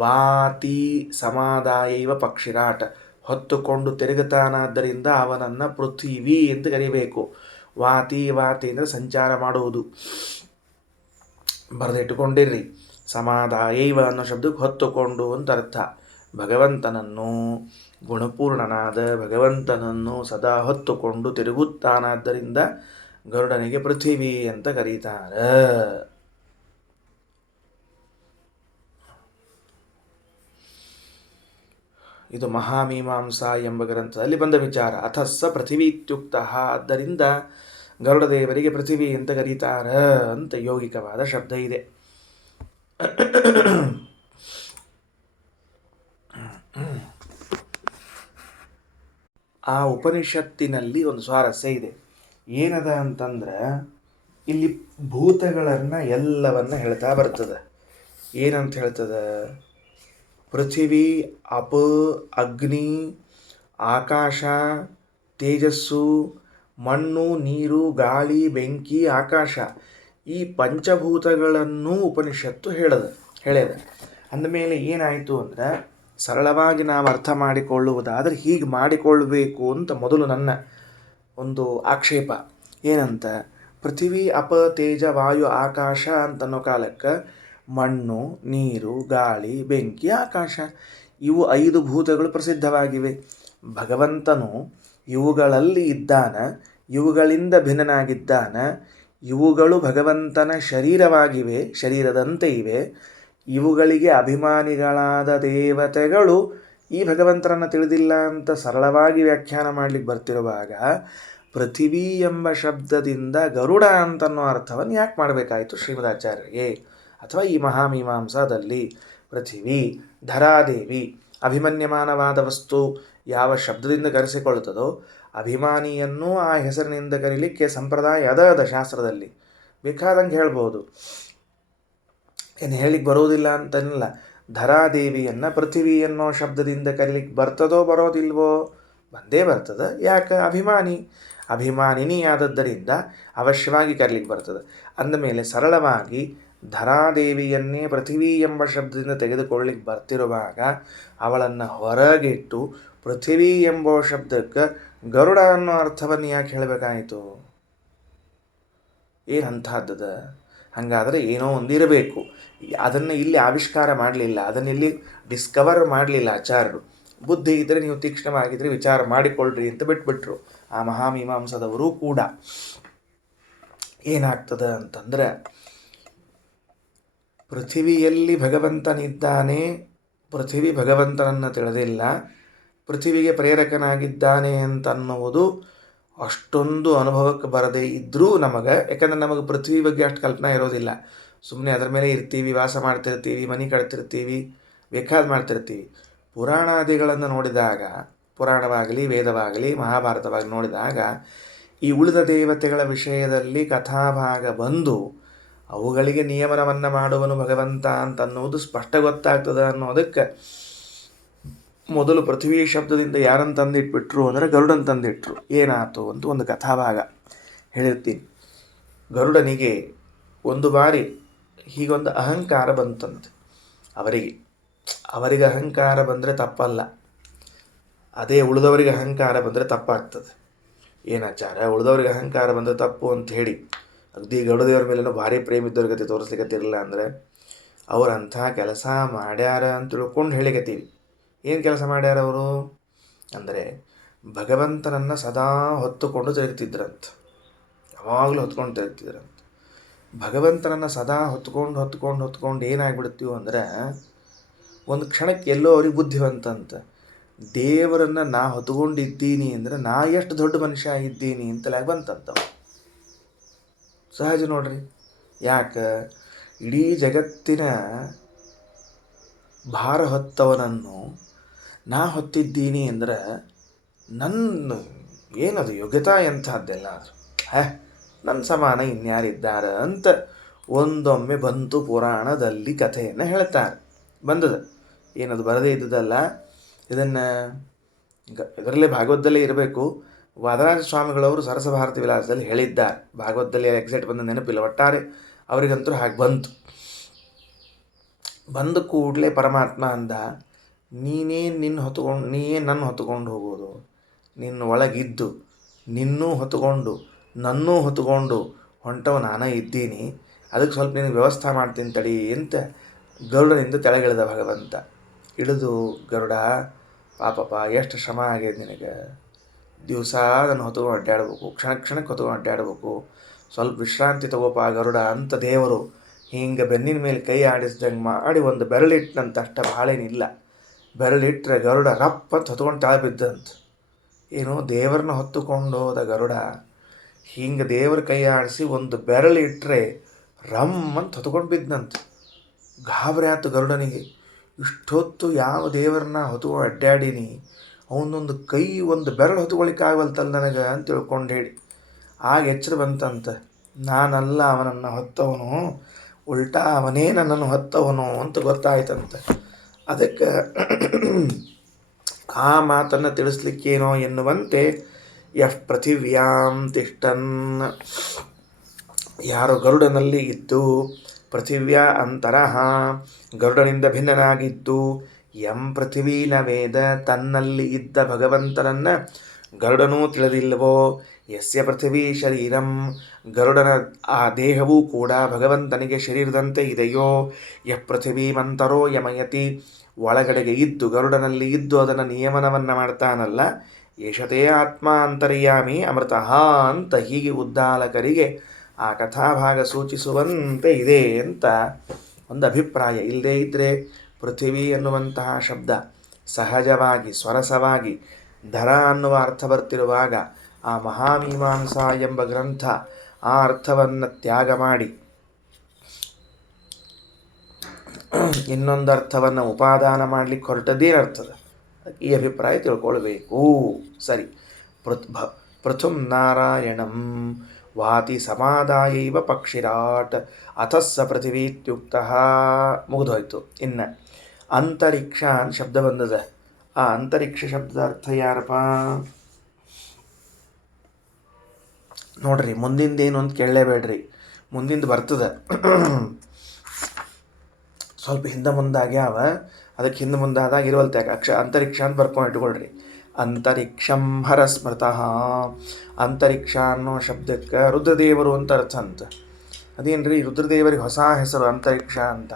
ವಾತಿ ಸಮಾದಾಯ ಇವ ಪಕ್ಷಿರಾಟ ಹೊತ್ತುಕೊಂಡು ತಿರುಗುತ್ತಾನಾದ್ದರಿಂದ ಅವನನ್ನು ಪೃಥ್ವಿ ಅಂತ ಕರಿಬೇಕು. ವಾತಿ ಅಂದರೆ ಸಂಚಾರ ಮಾಡುವುದು, ಬರೆದಿಟ್ಟುಕೊಂಡಿರ್ರಿ. ಸಮಾದಾಯೈವ ಅನ್ನೋ ಶಬ್ದಕ್ಕೆ ಹೊತ್ತುಕೊಂಡು ಅಂತ ಅರ್ಥ. ಭಗವಂತನನ್ನು, ಗುಣಪೂರ್ಣನಾದ ಭಗವಂತನನ್ನು ಸದಾ ಹೊತ್ತುಕೊಂಡು ತಿರುಗುತ್ತಾನಾದ್ದರಿಂದ ಗರುಡನಿಗೆ ಪೃಥ್ವಿ ಅಂತ ಕರೀತಾರೆ. ಇದು ಮಹಾಮೀಮಾಂಸಾ ಎಂಬ ಗ್ರಂಥದಲ್ಲಿ ಬಂದ ವಿಚಾರ. ಅಥಸ್ಸ ಪೃಥ್ವಿ ಇತ್ಯುಕ್ತ, ಆದ್ದರಿಂದ ಗರುಡದೇವರಿಗೆ ಪೃಥ್ವಿ ಅಂತ ಕರೀತಾರ ಅಂತ ಯೌಗಿಕವಾದ ಶಬ್ದ ಇದೆ. ಆ ಉಪನಿಷತ್ತಿನಲ್ಲಿ ಒಂದು ಸ್ವಾರಸ್ಯ ಇದೆ. ಏನದ ಅಂತಂದ್ರೆ, ಇಲ್ಲಿ ಭೂತಗಳನ್ನು ಎಲ್ಲವನ್ನ ಹೇಳ್ತಾ ಬರ್ತದೆ. ಏನಂತ ಹೇಳ್ತದೆ? ಪೃಥ್ವಿ, ಅಪ, ಅಗ್ನಿ, ಆಕಾಶ, ತೇಜಸ್ಸು, ಮಣ್ಣು, ನೀರು, ಗಾಳಿ, ಬೆಂಕಿ, ಆಕಾಶ, ಈ ಪಂಚಭೂತಗಳನ್ನು ಉಪನಿಷತ್ತು ಹೇಳ್ಯದ. ಅಂದಮೇಲೆ ಏನಾಯಿತು ಅಂದರೆ, ಸರಳವಾಗಿ ನಾವು ಅರ್ಥ ಮಾಡಿಕೊಳ್ಳುವುದಾದರೆ ಹೀಗೆ ಮಾಡಿಕೊಳ್ಳಬೇಕು ಅಂತ ಮೊದಲು ನನ್ನ ಒಂದು ಆಕ್ಷೇಪ. ಏನಂತ? ಪೃಥ್ವಿ, ಅಪ, ತೇಜ, ವಾಯು, ಆಕಾಶ ಅಂತನ್ನೋ ಕಾಲಕ್ಕೆ ಮಣ್ಣು, ನೀರು, ಗಾಳಿ, ಬೆಂಕಿ, ಆಕಾಶ ಇವು 5 ಭೂತಗಳು ಪ್ರಸಿದ್ಧವಾಗಿವೆ. ಭಗವಂತನು ಇವುಗಳಲ್ಲಿ ಇದ್ದಾನ, ಇವುಗಳಿಂದ ಭಿನ್ನನಾಗಿದ್ದಾನ. ಇವುಗಳು ಭಗವಂತನ ಶರೀರವಾಗಿವೆ, ಶರೀರದಂತೆ ಇವೆ. ಇವುಗಳಿಗೆ ಅಭಿಮಾನಿಗಳಾದ ದೇವತೆಗಳು ಈ ಭಗವಂತನನ್ನು ತಿಳಿದಿಲ್ಲ ಅಂತ ಸರಳವಾಗಿ ವ್ಯಾಖ್ಯಾನ ಮಾಡಲಿಕ್ಕೆ ಬರ್ತಿರುವಾಗ, ಪೃಥಿವೀ ಎಂಬ ಶಬ್ದದಿಂದ ಗರುಡ ಅಂತನ್ನೋ ಅರ್ಥವನ್ನು ಯಾಕೆ ಮಾಡಬೇಕಾಯಿತು ಶ್ರೀಮದಾಚಾರ್ಯರಿಗೆ? ಅಥವಾ ಈ ಮಹಾಮೀಮಾಂಸಾದಲ್ಲಿ ಪೃಥಿವಿ, ಧರಾದೇವಿ, ಅಭಿಮನ್ಯಮಾನವಾದ ವಸ್ತು ಯಾವ ಶಬ್ದದಿಂದ ಕರೆಸಿಕೊಳ್ಳುತ್ತದೋ ಅಭಿಮಾನಿಯನ್ನು ಆ ಹೆಸರಿನಿಂದ ಕರೀಲಿಕ್ಕೆ ಸಂಪ್ರದಾಯ ಅದ ಶಾಸ್ತ್ರದಲ್ಲಿ. ಬೇಕಾದಂಗೆ ಹೇಳ್ಬೋದು, ಏನು ಹೇಳಿಕ್ಕೆ ಬರೋದಿಲ್ಲ ಅಂತನಿಲ್ಲ. ಧರಾದೇವಿಯನ್ನು ಪೃಥಿವಿ ಅನ್ನೋ ಶಬ್ದದಿಂದ ಕರೀಲಿಕ್ಕೆ ಬರ್ತದೋ ಬರೋದಿಲ್ವೋ? ಬಂದೇ ಬರ್ತದೆ. ಯಾಕೆ? ಅಭಿಮಾನಿನಿ ಆದದ್ದರಿಂದ ಅವಶ್ಯವಾಗಿ ಕರೀಲಿಕ್ಕೆ ಬರ್ತದೆ. ಅಂದಮೇಲೆ ಸರಳವಾಗಿ ಧರಾದೇವಿಯನ್ನೇ ಪೃಥಿವಿ ಎಂಬ ಶಬ್ದದಿಂದ ತೆಗೆದುಕೊಳ್ಳಿಕ್ಕೆ ಬರ್ತಿರುವಾಗ ಅವಳನ್ನು ಹೊರಗಿಟ್ಟು ಪೃಥಿವಿ ಎಂಬ ಶಬ್ದಕ್ಕೆ ಗರುಡ ಅನ್ನೋ ಅರ್ಥವನ್ನು ಯಾಕೆ ಹೇಳಬೇಕಾಯಿತು? ಏನಂತಹದ್ದದ? ಹಾಗಾದರೆ ಏನೋ ಒಂದಿರಬೇಕು. ಅದನ್ನು ಇಲ್ಲಿ ಆವಿಷ್ಕಾರ ಮಾಡಲಿಲ್ಲ, ಅದನ್ನಿಲ್ಲಿ ಡಿಸ್ಕವರ್ ಮಾಡಲಿಲ್ಲ ಆಚಾರ್ಯರು. ಬುದ್ಧಿ ಇದ್ದರೆ ನೀವು ತೀಕ್ಷ್ಣವಾಗಿದ್ದರೆ ವಿಚಾರ ಮಾಡಿಕೊಳ್ಳ್ರಿ ಅಂತ ಬಿಟ್ಬಿಟ್ರು ಆ ಮಹಾಮೀಮಾಂಸದವರು ಕೂಡ. ಏನಾಗ್ತದೆ ಅಂತಂದರೆ, ಪೃಥಿವಿಯಲ್ಲಿ ಭಗವಂತನಿದ್ದಾನೆ, ಪೃಥಿವಿ ಭಗವಂತನನ್ನು ತಿಳಿದಿಲ್ಲ, ಪೃಥಿವಿಗೆ ಪ್ರೇರಕನಾಗಿದ್ದಾನೆ ಅಂತನ್ನುವುದು ಅಷ್ಟೊಂದು ಅನುಭವಕ್ಕೆ ಬರದೇ ಇದ್ದರೂ ನಮಗೆ, ಯಾಕಂದರೆ ನಮಗೆ ಪೃಥ್ವಿ ಬಗ್ಗೆ ಅಷ್ಟು ಕಲ್ಪನೆ ಇರೋದಿಲ್ಲ. ಸುಮ್ಮನೆ ಅದರ ಮೇಲೆ ಇರ್ತೀವಿ, ವಾಸ ಮಾಡ್ತಿರ್ತೀವಿ, ಮನೆ ಕಟ್ತಿರ್ತೀವಿ, ಬೇಕಾದ ಮಾಡ್ತಿರ್ತೀವಿ. ಪುರಾಣಾದಿಗಳನ್ನು ನೋಡಿದಾಗ, ಪುರಾಣವಾಗಲಿ ವೇದವಾಗಲಿ ಮಹಾಭಾರತವಾಗಿ ನೋಡಿದಾಗ ಈ ಉಳಿದ ದೇವತೆಗಳ ವಿಷಯದಲ್ಲಿ ಕಥಾಭಾಗ ಬಂದು ಅವುಗಳಿಗೆ ನಿಯಮನವನ್ನು ಮಾಡುವನು ಭಗವಂತ ಅಂತನ್ನುವುದು ಸ್ಪಷ್ಟ ಗೊತ್ತಾಗ್ತದೆ ಅನ್ನೋದಕ್ಕೆ ಮೊದಲು ಪೃಥ್ವಿ ಶಬ್ದದಿಂದ ಯಾರನ್ನು ತಂದಿಟ್ಬಿಟ್ರು ಅಂದರೆ ಗರುಡನ್ ತಂದಿಟ್ರು. ಏನಾಯ್ತು ಅಂತ ಒಂದು ಕಥಾಭಾಗ ಹೇಳಿರ್ತೀನಿ. ಗರುಡನಿಗೆ ಒಂದು ಬಾರಿ ಹೀಗೊಂದು ಅಹಂಕಾರ ಬಂತಂತೆ. ಅವರಿಗೆ ಅಹಂಕಾರ ಬಂದರೆ ತಪ್ಪಲ್ಲ, ಅದೇ ಉಳಿದವರಿಗೆ ಅಹಂಕಾರ ಬಂದರೆ ತಪ್ಪಾಗ್ತದೆ. ಏನಾಚಾರ, ಉಳಿದವ್ರಿಗೆ ಅಹಂಕಾರ ಬಂದರೆ ತಪ್ಪು ಅಂತ ಹೇಳಿ ಅಗದಿ ಗರುಡದೇವ್ರ ಮೇಲೇನೋ ಭಾರಿ ಪ್ರೇಮ ಇದ್ದವ್ರ ಗತಿ ತೋರಿಸ್ಲಿಕ್ಕತ್ತಿರಲಿಲ್ಲ ಅಂದರೆ ಅವ್ರು ಅಂಥ ಕೆಲಸ ಮಾಡ್ಯಾರ ಅಂತ ತಿಳ್ಕೊಂಡು ಹೇಳಿಕತ್ತೀವಿ. ಏನು ಕೆಲಸ ಮಾಡ್ಯಾರ ಅವರು ಅಂದರೆ ಭಗವಂತನನ್ನು ಸದಾ ಹೊತ್ತುಕೊಂಡು ತಿರುಗ್ತಿದ್ರಂತ. ಯಾವಾಗಲೂ ಹೊತ್ಕೊಂಡು ತಿರುಗ್ತಿದ್ರಂತ. ಭಗವಂತನನ್ನು ಸದಾ ಹೊತ್ಕೊಂಡು ಏನಾಗ್ಬಿಡ್ತೀವಿ ಅಂದರೆ ಒಂದು ಕ್ಷಣಕ್ಕೆ ಎಲ್ಲೋ ಅವ್ರಿಗೆ ಬುದ್ಧಿವಂತ ದೇವರನ್ನು ನಾ ಹೊತ್ಕೊಂಡಿದ್ದೀನಿ ಅಂದರೆ ನಾ ಎಷ್ಟು ದೊಡ್ಡ ಮನುಷ್ಯ ಇದ್ದೀನಿ ಅಂತಲಾಗಿ ಬಂತಂತವ. ಸಹಜ ನೋಡ್ರಿ. ಯಾಕೆ? ಇಡೀ ಜಗತ್ತಿನ ಭಾರ ಹೊತ್ತವನನ್ನು ನಾ ಹೊತ್ತಿದ್ದೀನಿ ಅಂದರೆ ಏನದು ಯೋಗ್ಯತಾ ಎಂಥದ್ದೆಲ್ಲ ಅದು. ನನ್ನ ಸಮಾನ ಇನ್ಯಾರಿದ್ದಾರೆ ಅಂತ ಒಂದೊಮ್ಮೆ ಬಂತು ಪುರಾಣದಲ್ಲಿ ಕಥೆಯನ್ನು ಹೇಳ್ತಾರೆ. ಬಂದದ, ಏನದು ಬರದೇ ಇದ್ದದಲ್ಲ. ಇದನ್ನು ಇದರಲ್ಲೇ ಭಾಗವತದಲ್ಲೇ ಇರಬೇಕು. ವಾದರಾಜ ಸ್ವಾಮಿಗಳವರು ಸರಸ ಭಾರತಿ ವಿಲಾಸದಲ್ಲಿ ಹೇಳಿದ್ದಾರೆ. ಭಾಗವತದಲ್ಲಿ ಎಕ್ಸಾಕ್ಟ್ ಬಂದ ನೆನಪಿಲ್ಲ, ಒಟ್ಟಾರೆ ಅವರಿಗಂತೂ ಹಾಗೆ ಬಂತು. ಬಂದ ಕೂಡಲೇ ಪರಮಾತ್ಮ ಅಂದ, ನೀನೇ ನನ್ನ ಹೊತ್ತುಕೊಂಡು ಹೋಗೋದು, ನಿನ್ನ ಒಳಗಿದ್ದು ನಿನ್ನೂ ಹೊತ್ತುಕೊಂಡು ನನ್ನೂ ಹೊತ್ತುಕೊಂಡು ಹೊಂಟವ ನಾನೇ ಇದ್ದೀನಿ, ಅದಕ್ಕೆ ಸ್ವಲ್ಪ ನಿನಗೆ ವ್ಯವಸ್ಥೆ ಮಾಡ್ತೀನಿ ತಡಿ ಅಂತ ಗರುಡನಿಂದ ಕೆಳಗಿಳಿದ ಭಗವಂತ. ಇಳಿದು, ಗರುಡ ಪಾಪಪ್ಪ ಎಷ್ಟು ಶ್ರಮ ಆಗ್ಯದ ನಿನಗೆ, ದಿವಸ ನಾನು ಹೊತ್ಕೊಂಡು ಅಡ್ಡಾಡ್ಬೇಕು, ಕ್ಷಣಕ್ಕೆ ಹೊತ್ಕೊಂಡು ಅಡ್ಡಾಡ್ಬೇಕು, ಸ್ವಲ್ಪ ವಿಶ್ರಾಂತಿ ತಗೋಪ ಗರುಡ ಅಂತ ದೇವರು ಹಿಂಗೆ ಬೆನ್ನಿನ ಮೇಲೆ ಕೈ ಆಡಿಸ್ದಂಗೆ ಮಾಡಿ ಒಂದು ಬೆರಳಿಟ್ಟನಂತ. ಅಷ್ಟ ಭಾಳೇನಿಲ್ಲ, ಬೆರಳಿಟ್ಟರೆ ಗರುಡ ರಪ್ಪ ಅಂತ ಹೊತ್ಕೊಂಡು ತಾಳ ಬಿದ್ದಂತ. ಏನು ದೇವರನ್ನ ಹೊತ್ತುಕೊಂಡು ಹೋದ ಗರುಡ ಹಿಂಗೆ ದೇವರ ಕೈ ಆಡಿಸಿ ಒಂದು ಬೆರಳಿಟ್ಟರೆ ರಮ್ ಅಂತ ಹೊತ್ಕೊಂಡು ಬಿದ್ದಂತ. ಗಾಬರಿ ಆಯ್ತು ಗರುಡನಿಗೆ. ಇಷ್ಟೊತ್ತು ಯಾವ ದೇವರನ್ನ ಹೊತ್ಕೊಂಡು ಅಡ್ಡಾಡೀನಿ, ಅವನೊಂದು ಕೈ ಒಂದು ಬೆರಳು ಹೊತ್ಕೊಳಿಕ್ಕಾಗವಲ್ತಲ್ಲ ನನಗೆ ಅಂತ ತಿಳ್ಕೊಂಡು ಹೇಳಿ ಆಗ ಎಚ್ಚರ ಬಂತಂತ. ನಾನಲ್ಲ ಅವನನ್ನು ಹೊತ್ತವನು, ಉಲ್ಟಾ ಅವನೇ ನನ್ನನ್ನು ಹೊತ್ತವನು ಅಂತ ಗೊತ್ತಾಯ್ತಂತೆ. ಅದಕ್ಕೆ ಆ ಮಾತನ್ನು ತಿಳಿಸ್ಲಿಕ್ಕೇನೋ ಎನ್ನುವಂತೆ ಯಃ ಪೃಥಿವ್ಯಾಂ ತಿಷ್ಟನ್, ಯಾರು ಗರುಡನಲ್ಲಿ ಇದ್ದು ಪೃಥಿವ್ಯ ಅಂತರಃ ಗರುಡನಿಂದ ಭಿನ್ನನಾಗಿದ್ದು, ಎಂ ಪೃಥಿವೀನ ವೇದ ತನ್ನಲ್ಲಿ ಇದ್ದ ಭಗವಂತನನ್ನು ಗರುಡನೂ ತಿಳಿದಿಲ್ಲವೋ, ಯಸ್ಯ ಪೃಥಿವೀ ಶರೀರಂ ಗರುಡನ ಆ ದೇಹವೂ ಕೂಡ ಭಗವಂತನಿಗೆ ಶರೀರದಂತೆ ಇದೆಯೋ, ಯಃ ಪೃಥಿವೀಮಂತರೋ ಯಮಯತಿ ಒಳಗಡೆಗೆ ಇದ್ದು ಗರುಡನಲ್ಲಿ ಇದ್ದು ಅದನ್ನು ನಿಯಮನವನ್ನು ಮಾಡ್ತಾನಲ್ಲ, ಯಶತೇ ಆತ್ಮ ಅಂತರ್ಯಾಮಿ ಅಮೃತಃ ಅಂತ ಹೀಗೆ ಉದ್ದಾಲಕರಿಗೆ ಆ ಕಥಾಭಾಗ ಸೂಚಿಸುವಂತೆ ಇದೆ ಅಂತ ಒಂದು ಅಭಿಪ್ರಾಯ. ಇಲ್ಲದೇ ಇದ್ದರೆ ಪೃಥಿವಿ ಅನ್ನುವಂತಹ ಶಬ್ದ ಸಹಜವಾಗಿ ಸ್ವರಸವಾಗಿ ಧರ ಅನ್ನುವ ಅರ್ಥ ಬರ್ತಿರುವಾಗ ಆ ಮಹಾಮೀಮಾಂಸಾ ಎಂಬ ಗ್ರಂಥ ಆ ಅರ್ಥವನ್ನು ತ್ಯಾಗ ಮಾಡಿ ಇನ್ನೊಂದು ಅರ್ಥವನ್ನು ಉಪಾದಾನ ಮಾಡಲಿಕ್ಕೆ ಹೊರಟದ್ದೇನರ್ಥದ, ಈ ಅಭಿಪ್ರಾಯ ತಿಳ್ಕೊಳ್ಬೇಕು. ಸರಿ. ಪೃಥುಂ ನಾರಾಯಣಂ ವಾತಿ ಸಮಾದಾಯೈವ ಪಕ್ಷಿರಾಟ್ ಅಥಸ್ಸ ಪೃಥಿವೀತ್ಯುಕ್ತ ಮುಗಿದೋಯ್ತು. ಇನ್ನು ಅಂತರಿಕ್ಷ ಅಂತ ಶಬ್ದ ಬಂದದ. ಆ ಅಂತರಿಕ್ಷ ಶಬ್ದದ ಅರ್ಥ ಯಾರಪ್ಪ ನೋಡ್ರಿ. ಮುಂದಿಂದೇನು ಅಂತ ಕೇಳಲೇಬೇಡ್ರಿ, ಮುಂದಿಂದ ಬರ್ತದೆ. ಸ್ವಲ್ಪ ಹಿಂದೆ ಮುಂದಾಗ್ಯಾವ, ಅದಕ್ಕೆ ಹಿಂದೆ ಮುಂದಾದಾಗ ಇರುವಲ್ತ್ಯಾಗ ಅಂತರಿಕ್ಷ ಅಂತ ಬರ್ಕೊಂಡು ಇಟ್ಕೊಳ್ರಿ. ಅಂತರಿಕ್ಷಂ ಹರಸ್ಮೃತಃ. ಅಂತರಿಕ್ಷ ಅನ್ನೋ ಶಬ್ದಕ್ಕೆ ರುದ್ರದೇವರು ಅಂತ ಅರ್ಥ ಅಂತ. ಅದೇನ್ರಿ ರುದ್ರದೇವರಿಗೆ ಹೊಸ ಹೆಸರು ಅಂತರಿಕ್ಷ ಅಂತ.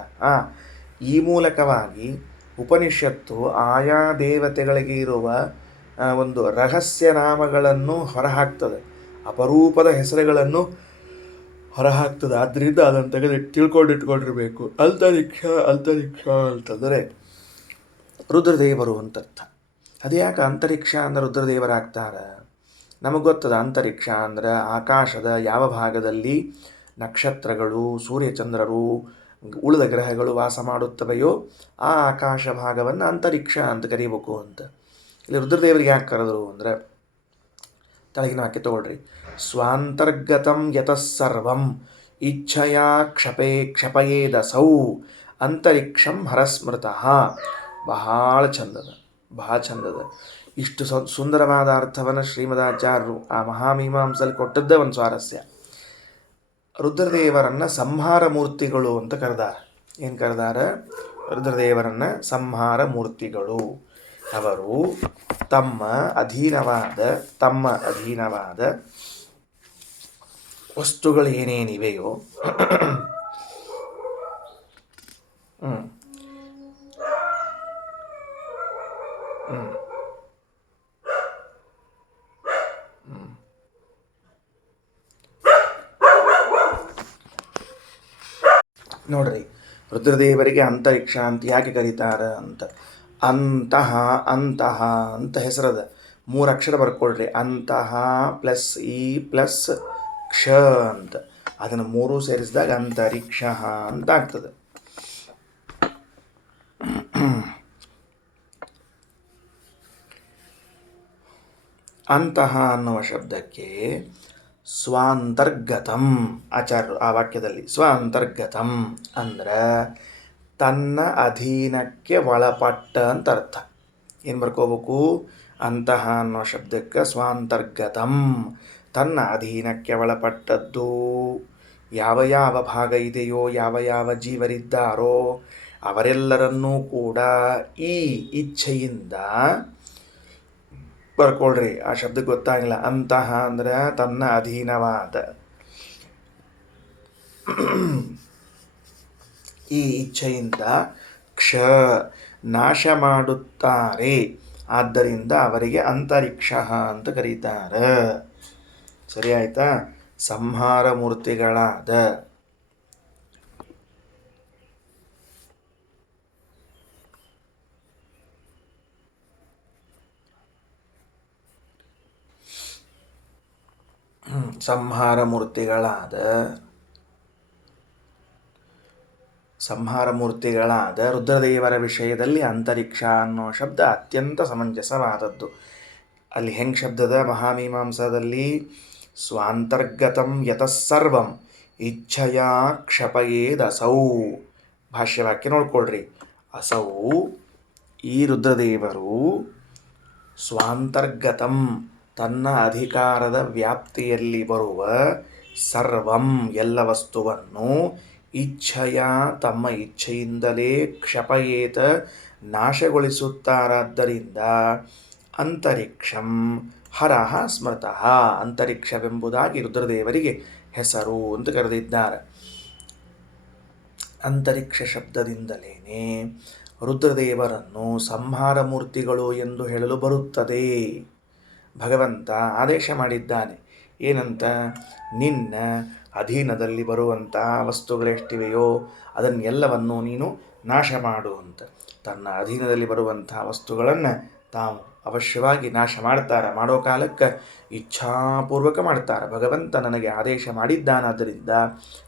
ಈ ಮೂಲಕವಾಗಿ ಉಪನಿಷತ್ತು ಆಯಾ ದೇವತೆಗಳಿಗೆ ಇರುವ ಒಂದು ರಹಸ್ಯ ನಾಮಗಳನ್ನು ಹೊರಹಾಕ್ತದೆ, ಅಪರೂಪದ ಹೆಸರುಗಳನ್ನು ಹೊರಹಾಕ್ತದೆ. ಆದ್ದರಿಂದ ಅದನ್ನು ತೆಗೆದು ತಿಳ್ಕೊಂಡಿಟ್ಕೊಂಡಿರ್ಬೇಕು. ಅಂತರಿಕ್ಷ ಅಂತರಿಕ್ಷ ಅಂತಂದರೆ ರುದ್ರದೇವರು ಅಂತರ್ಥ. ಅದ್ಯಾಕೆ ಅಂತರಿಕ್ಷ ಅಂದರೆ ರುದ್ರದೇವರಾಗ್ತಾರೆ? ನಮಗೆ ಗೊತ್ತದ ಅಂತರಿಕ್ಷ ಅಂದರೆ ಆಕಾಶದ ಯಾವ ಭಾಗದಲ್ಲಿ ನಕ್ಷತ್ರಗಳು, ಸೂರ್ಯಚಂದ್ರರು, ಉಳಿದ ಗ್ರಹಗಳು ವಾಸ ಮಾಡುತ್ತವೆಯೋ ಆ ಆಕಾಶ ಭಾಗವನ್ನು ಅಂತರಿಕ್ಷ ಅಂತ ಕರೀಬೇಕು ಅಂತ. ಇಲ್ಲಿ ರುದ್ರದೇವರಿಗೆ ಯಾಕೆ ಕರೆದರು ಅಂದರೆ ಕೆಳಗಿನ ವಾಕ್ಯ ತಗೊಳ್ರಿ. ಸ್ವಾಂತರ್ಗತಂ ಯತಸ್ಸರ್ವಂ ಇಚ್ಛೆಯ ಕ್ಷಪಯೇದಸೌ ಅಂತರಿಕ್ಷಂ ಹರಸ್ಮೃತಃ. ಬಹಳ ಚಂದದ, ಬಹಳ ಚಂದದ. ಇಷ್ಟು ಸುಂದರವಾದ ಅರ್ಥವನ್ನು ಶ್ರೀಮದಾಚಾರ್ಯರು ಆ ಮಹಾಮೀಮಾಂಸಲ್ಲಿ ಕೊಟ್ಟದ್ದೇ ಒಂದು ಸ್ವಾರಸ್ಯ. ರುದ್ರದೇವರನ್ನು ಸಂಹಾರ ಮೂರ್ತಿಗಳು ಅಂತ ಕರೆದಾರ. ಏನು ಕರೆದಾರ? ರುದ್ರದೇವರನ್ನು ಸಂಹಾರ ಮೂರ್ತಿಗಳು. ಅವರು ತಮ್ಮ ಅಧೀನವಾದ ವಸ್ತುಗಳು ಏನೇನಿವೆಯೋ ನೋಡ್ರಿ, ರುದ್ರದೇವರಿಗೆ ಅಂತರಿಕ್ಷ ಅಂತ ಯಾಕೆ ಕರೀತಾರ ಅಂತ. ಅಂತಹ ಅಂತಹ ಅಂತ ಹೆಸರದ 3 ಅಕ್ಷರ ಬರ್ಕೊಳ್ರಿ. ಅಂತಹ ಪ್ಲಸ್ ಇ ಪ್ಲಸ್ ಕ್ಷ ಅಂತ. ಅದನ್ನು 3 ಸೇರಿಸಿದಾಗ ಅಂತರಿಕ್ಷ ಅಂತ ಆಗ್ತದೆ. ಅಂತಹ ಅನ್ನುವ ಶಬ್ದಕ್ಕೆ ಸ್ವಾಂತರ್ಗತಂ ಆಚಾರ್ಯರು ಆ ವಾಕ್ಯದಲ್ಲಿ ಸ್ವಾಂತರ್ಗತಂ ಅಂದ್ರೆ ತನ್ನ ಅಧೀನಕ್ಕೆ ಒಳಪಟ್ಟ ಅಂತ ಅರ್ಥ. ಏನು ಬರ್ಕೋಬೇಕು? ಅಂತಹ ಅನ್ನೋ ಶಬ್ದಕ್ಕೆ ಸ್ವಾಂತರ್ಗತಂ ತನ್ನ ಅಧೀನಕ್ಕೆ ಒಳಪಟ್ಟದ್ದು. ಯಾವ ಯಾವ ಭಾಗ ಇದೆಯೋ, ಯಾವ ಯಾವ ಜೀವರಿದ್ದಾರೋ ಅವರೆಲ್ಲರನ್ನೂ ಕೂಡ ಈ ಇಚ್ಛೆಯಿಂದ ಬರ್ಕೊಳ್ರಿ. ಆ ಶಬ್ದಕ್ಕೆ ಗೊತ್ತಾಗಿಲ್ಲ. ಅಂತಹ ಅಂದ್ರೆ ತನ್ನ ಅಧೀನವಾದ ಈ ಇಚ್ಛೆಯಿಂದ ನಾಶ ಮಾಡುತ್ತಾರೆ. ಆದ್ದರಿಂದ ಅವರಿಗೆ ಅಂತರಿಕ್ಷ ಅಂತ ಕರೀತಾರೆ. ಸರಿ ಆಯ್ತಾ? ಸಂಹಾರ ಮೂರ್ತಿಗಳಾದ ಸಂಹಾರ ಮೂರ್ತಿಗಳಾದ ರುದ್ರದೇವರ ವಿಷಯದಲ್ಲಿ ಅಂತರಿಕ್ಷ ಅನ್ನೋ ಶಬ್ದ ಅತ್ಯಂತ ಸಮಂಜಸವಾದದ್ದು. ಅಲ್ಲಿ ಹೆಂಗೆ ಶಬ್ದದ ಮಹಾಮೀಮಾಂಸದಲ್ಲಿ ಸ್ವಾಂತರ್ಗತಂ ಯತಸ್ಸರ್ವಂ ಇಚ್ಛೆಯ ಕ್ಷಪಯೇದಸೌ. ಭಾಷ್ಯವಾಕ್ಯ ನೋಡ್ಕೊಳ್ರಿ. ಅಸೌ ಈ ರುದ್ರದೇವರು ಸ್ವಾಂತರ್ಗತಂ ತನ್ನ ಅಧಿಕಾರದ ವ್ಯಾಪ್ತಿಯಲ್ಲಿ ಬರುವ ಸರ್ವಂ ಎಲ್ಲ ವಸ್ತುವನ್ನು ಇಚ್ಛೆಯ ತಮ್ಮ ಇಚ್ಛೆಯಿಂದಲೇ ಕ್ಷಪಯೇತ ನಾಶಗೊಳಿಸುತ್ತಾರಾದ್ದರಿಂದ ಅಂತರಿಕ್ಷಂ ಹರಃ ಸ್ಮೃತಃ ಅಂತರಿಕ್ಷವೆಂಬುದಾಗಿ ರುದ್ರದೇವರಿಗೆ ಹೆಸರು ಅಂತ ಕರೆದಿದ್ದಾರೆ. ಅಂತರಿಕ್ಷ ಶಬ್ದದಿಂದಲೇ ರುದ್ರದೇವರನ್ನು ಸಂಹಾರ ಮೂರ್ತಿಗಳು ಎಂದು ಹೇಳಲು ಬರುತ್ತದೆ. ಭಗವಂತ ಆದೇಶ ಮಾಡಿದ್ದಾನೆ. ಏನಂತ? ನಿನ್ನ ಅಧೀನದಲ್ಲಿ ಬರುವಂಥ ವಸ್ತುಗಳೆಷ್ಟಿವೆಯೋ ಅದನ್ನೆಲ್ಲವನ್ನು ನೀನು ನಾಶ ಮಾಡು ಅಂತ. ತನ್ನ ಅಧೀನದಲ್ಲಿ ಬರುವಂಥ ವಸ್ತುಗಳನ್ನು ತಾವು ಅವಶ್ಯವಾಗಿ ನಾಶ ಮಾಡ್ತಾರೆ. ಮಾಡೋ ಕಾಲಕ್ಕೆ ಇಚ್ಛಾಪೂರ್ವಕ ಮಾಡ್ತಾರೆ. ಭಗವಂತ ನನಗೆ ಆದೇಶ ಮಾಡಿದ್ದಾನಾದ್ದರಿಂದ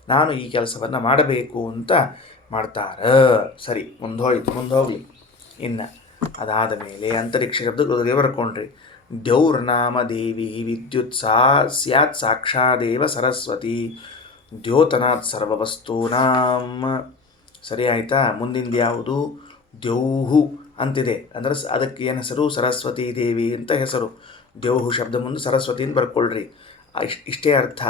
ನಾನು ಈ ಕೆಲಸವನ್ನು ಮಾಡಬೇಕು ಅಂತ ಮಾಡ್ತಾರೆ. ಸರಿ, ಮುಂದೋಗ್ಲಿ. ಇನ್ನು ಅದಾದ ಮೇಲೆ ಅಂತರಿಕ್ಷ ಶಬ್ದಗಳು ಬರ್ಕೊಂಡ್ರಿ. ದ್ಯೌರ್ನಾಮ ದೇವಿ ವಿದ್ಯುತ್ ಸ್ಯಾತ್ ಸಾಕ್ಷಾದೇವ ಸರಸ್ವತಿ ದ್ಯೋತನಾತ್ ಸರ್ವವಸ್ತೂನಾಂ. ಸರಿ ಆಯಿತಾ? ಮುಂದಿಂದು ಯಾವುದು? ದ್ಯೌಹು ಅಂತಿದೆ. ಅಂದರೆ ಅದಕ್ಕೆ ಏನು ಹೆಸರು? ಸರಸ್ವತೀ ದೇವಿ ಅಂತ ಹೆಸರು. ದ್ಯೌಹು ಶಬ್ದ ಮುಂದೆ ಸರಸ್ವತಿಯಿಂದ ಬರ್ಕೊಳ್ರಿ. ಇಷ್ಟೇ ಅರ್ಥ.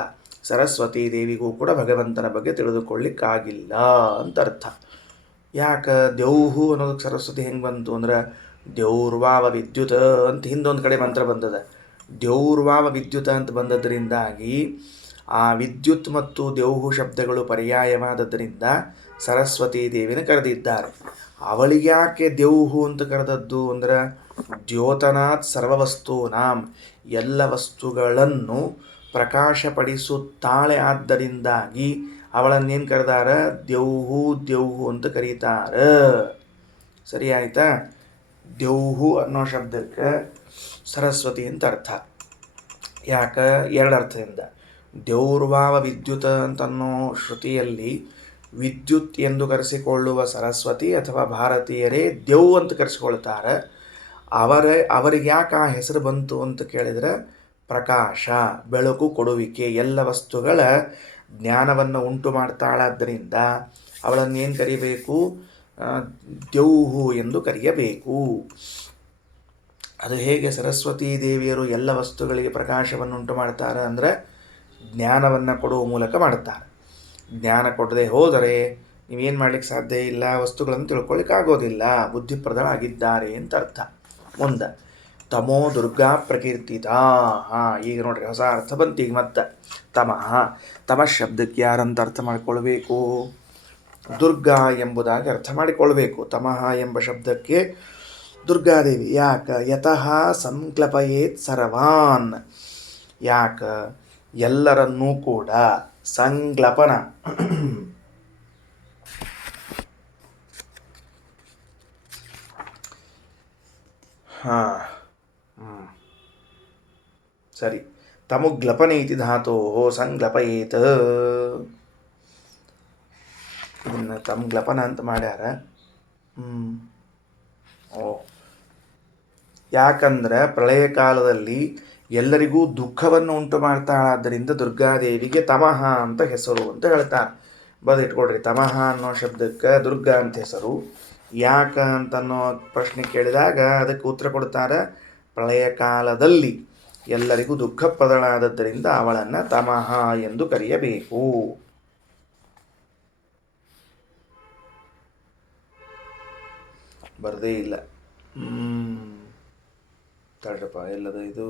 ಸರಸ್ವತೀ ದೇವಿಗೂ ಕೂಡ ಭಗವಂತನ ಬಗ್ಗೆ ತಿಳಿದುಕೊಳ್ಳಿಕ್ಕಾಗಿಲ್ಲ ಅಂತ ಅರ್ಥ. ಯಾಕೆ ದ್ಯೌಹು ಅನ್ನೋದಕ್ಕೆ ಸರಸ್ವತಿ ಹೆಂಗೆ ಬಂತು ಅಂದ್ರೆ, ದ್ಯೌರ್ವಾವ ವಿದ್ಯುತ್ ಅಂತ ಹಿಂದೊಂದು ಕಡೆ ಮಂತ್ರ ಬಂದದ. ದ್ಯೌರ್ವಾವ ವಿದ್ಯುತ್ ಅಂತ ಬಂದದ್ರಿಂದಾಗಿ ಆ ವಿದ್ಯುತ್ ಮತ್ತು ದ್ಯೌಹು ಶಬ್ದಗಳು ಪರ್ಯಾಯವಾದದ್ದರಿಂದ ಸರಸ್ವತೀ ದೇವಿನ ಕರೆದಿದ್ದಾರೆ. ಅವಳಿಗ್ಯಾಕೆ ದ್ಯೌಹು ಅಂತ ಕರೆದದ್ದು ಅಂದ್ರೆ, ದ್ಯೋತನಾತ್ ಸರ್ವವಸ್ತೂನಾಂ, ಎಲ್ಲ ವಸ್ತುಗಳನ್ನು ಪ್ರಕಾಶಪಡಿಸುತ್ತಾಳೆ. ಆದ್ದರಿಂದಾಗಿ ಅವಳನ್ನೇನು ಕರೆದಾರ? ದ್ಯೌಹು ದ್ಯೌಹು ಅಂತ ಕರೀತಾರ. ಸರಿ ಆಯ್ತಾ? ದ್ಯೌಹು ಅನ್ನೋ ಶಬ್ದಕ್ಕೆ ಸರಸ್ವತಿ ಅಂತ ಅರ್ಥ. ಯಾಕೆ? ಎರಡು ಅರ್ಥದಿಂದ. ದ್ಯೌರ್ವಾವ ವಿದ್ಯುತ್ ಅಂತನ್ನೋ ಶ್ರುತಿಯಲ್ಲಿ ವಿದ್ಯುತ್ ಎಂದು ಕರೆಸಿಕೊಳ್ಳುವ ಸರಸ್ವತಿ ಅಥವಾ ಭಾರತೀಯರೇ ದ್ಯೌ ಅಂತ ಕರೆಸಿಕೊಳ್ತಾರೆ. ಅವರಿಗೆ ಯಾಕೆ ಆ ಹೆಸರು ಬಂತು ಅಂತ ಕೇಳಿದರೆ, ಪ್ರಕಾಶ, ಬೆಳಕು ಕೊಡುವಿಕೆ, ಎಲ್ಲ ವಸ್ತುಗಳ ಜ್ಞಾನವನ್ನು ಉಂಟು ಮಾಡ್ತಾಳಾದ್ದರಿಂದ ಅವಳನ್ನೇನು ಕರಿಬೇಕು? ದ್ಯೌಹು ಎಂದು ಕರೆಯಬೇಕು. ಅದು ಹೇಗೆ ಸರಸ್ವತೀ ದೇವಿಯರು ಎಲ್ಲ ವಸ್ತುಗಳಿಗೆ ಪ್ರಕಾಶವನ್ನು ಉಂಟು ಮಾಡ್ತಾರೆ ಅಂದರೆ, ಜ್ಞಾನವನ್ನು ಕೊಡುವ ಮೂಲಕ ಮಾಡ್ತಾರೆ. ಜ್ಞಾನ ಕೊಡದೆ ಹೋದರೆ ನೀವೇನು ಮಾಡಲಿಕ್ಕೆ ಸಾಧ್ಯ ಇಲ್ಲ, ವಸ್ತುಗಳನ್ನು ತಿಳ್ಕೊಳ್ಳಿಕ್ಕಾಗೋದಿಲ್ಲ. ಬುದ್ಧಿಪ್ರದರಾಗಿದ್ದಾರೆ ಅಂತ ಅರ್ಥ. ಮುಂದೆ ತಮೋ ದುರ್ಗಾ ಪ್ರಕೀರ್ತಿತ. ಈಗ ನೋಡ್ರಿ, ಹೊಸ ಅರ್ಥ ಬಂತು ಈಗ ಮತ್ತೆ. ತಮ ಶಬ್ದಕ್ಕೆ ಯಾರಂತ ಅರ್ಥ ಮಾಡಿಕೊಳ್ಬೇಕು? ದುರ್ಗಾ ಎಂಬುದಾಗಿ ಅರ್ಥ ಮಾಡಿಕೊಳ್ಬೇಕು. ತಮಃ ಎಂಬ ಶಬ್ದಕ್ಕೆ ದುರ್ಗಾದೇವಿ. ಯಾಕ? ಯತಃ ಸಂಕ್ಲಪಯೇತ್ ಸರ್ವಾನ್. ಯಾಕ? ಎಲ್ಲರನ್ನೂ ಕೂಡ ಸಂಕ್ಲಪನ ಸರಿ. ತಮುಗ್ಲಪನೆ ಇತಿ ಧಾತೋ ಸಂಗ್ಲಪಯೇತ್. ಇದನ್ನು ತಮ್ಗ್ಲಪನ ಅಂತ ಮಾಡ್ಯಾರ. ಯಾಕಂದ್ರೆ ಪ್ರಳಯ ಕಾಲದಲ್ಲಿ ಎಲ್ಲರಿಗೂ ದುಃಖವನ್ನು ಉಂಟು ಮಾಡ್ತಾಳಾದ್ದರಿಂದ ದುರ್ಗಾದೇವಿಗೆ ತಮಃ ಅಂತ ಹೆಸರು ಅಂತ ಹೇಳ್ತಾರೆ. ಬದಿಟ್ಕೊಡ್ರಿ, ತಮಃ ಅನ್ನೋ ಶಬ್ದಕ್ಕೆ ದುರ್ಗಾ ಅಂತ ಹೆಸರು. ಯಾಕ ಅಂತನ್ನೋ ಪ್ರಶ್ನೆ ಕೇಳಿದಾಗ ಅದಕ್ಕೆ ಉತ್ತರ ಕೊಡ್ತಾರೆ, ಪ್ರಳಯ ಕಾಲದಲ್ಲಿ ಎಲ್ಲರಿಗೂ ದುಃಖಪ್ರದಳಾದದ್ದರಿಂದ ಅವಳನ್ನು ತಮಃ ಎಂದು ಕರೆಯಬೇಕು. ಬರದೇ ಇಲ್ಲ. ತಡ್ರಪ್ಪ, ಎಲ್ಲದ ಇದು?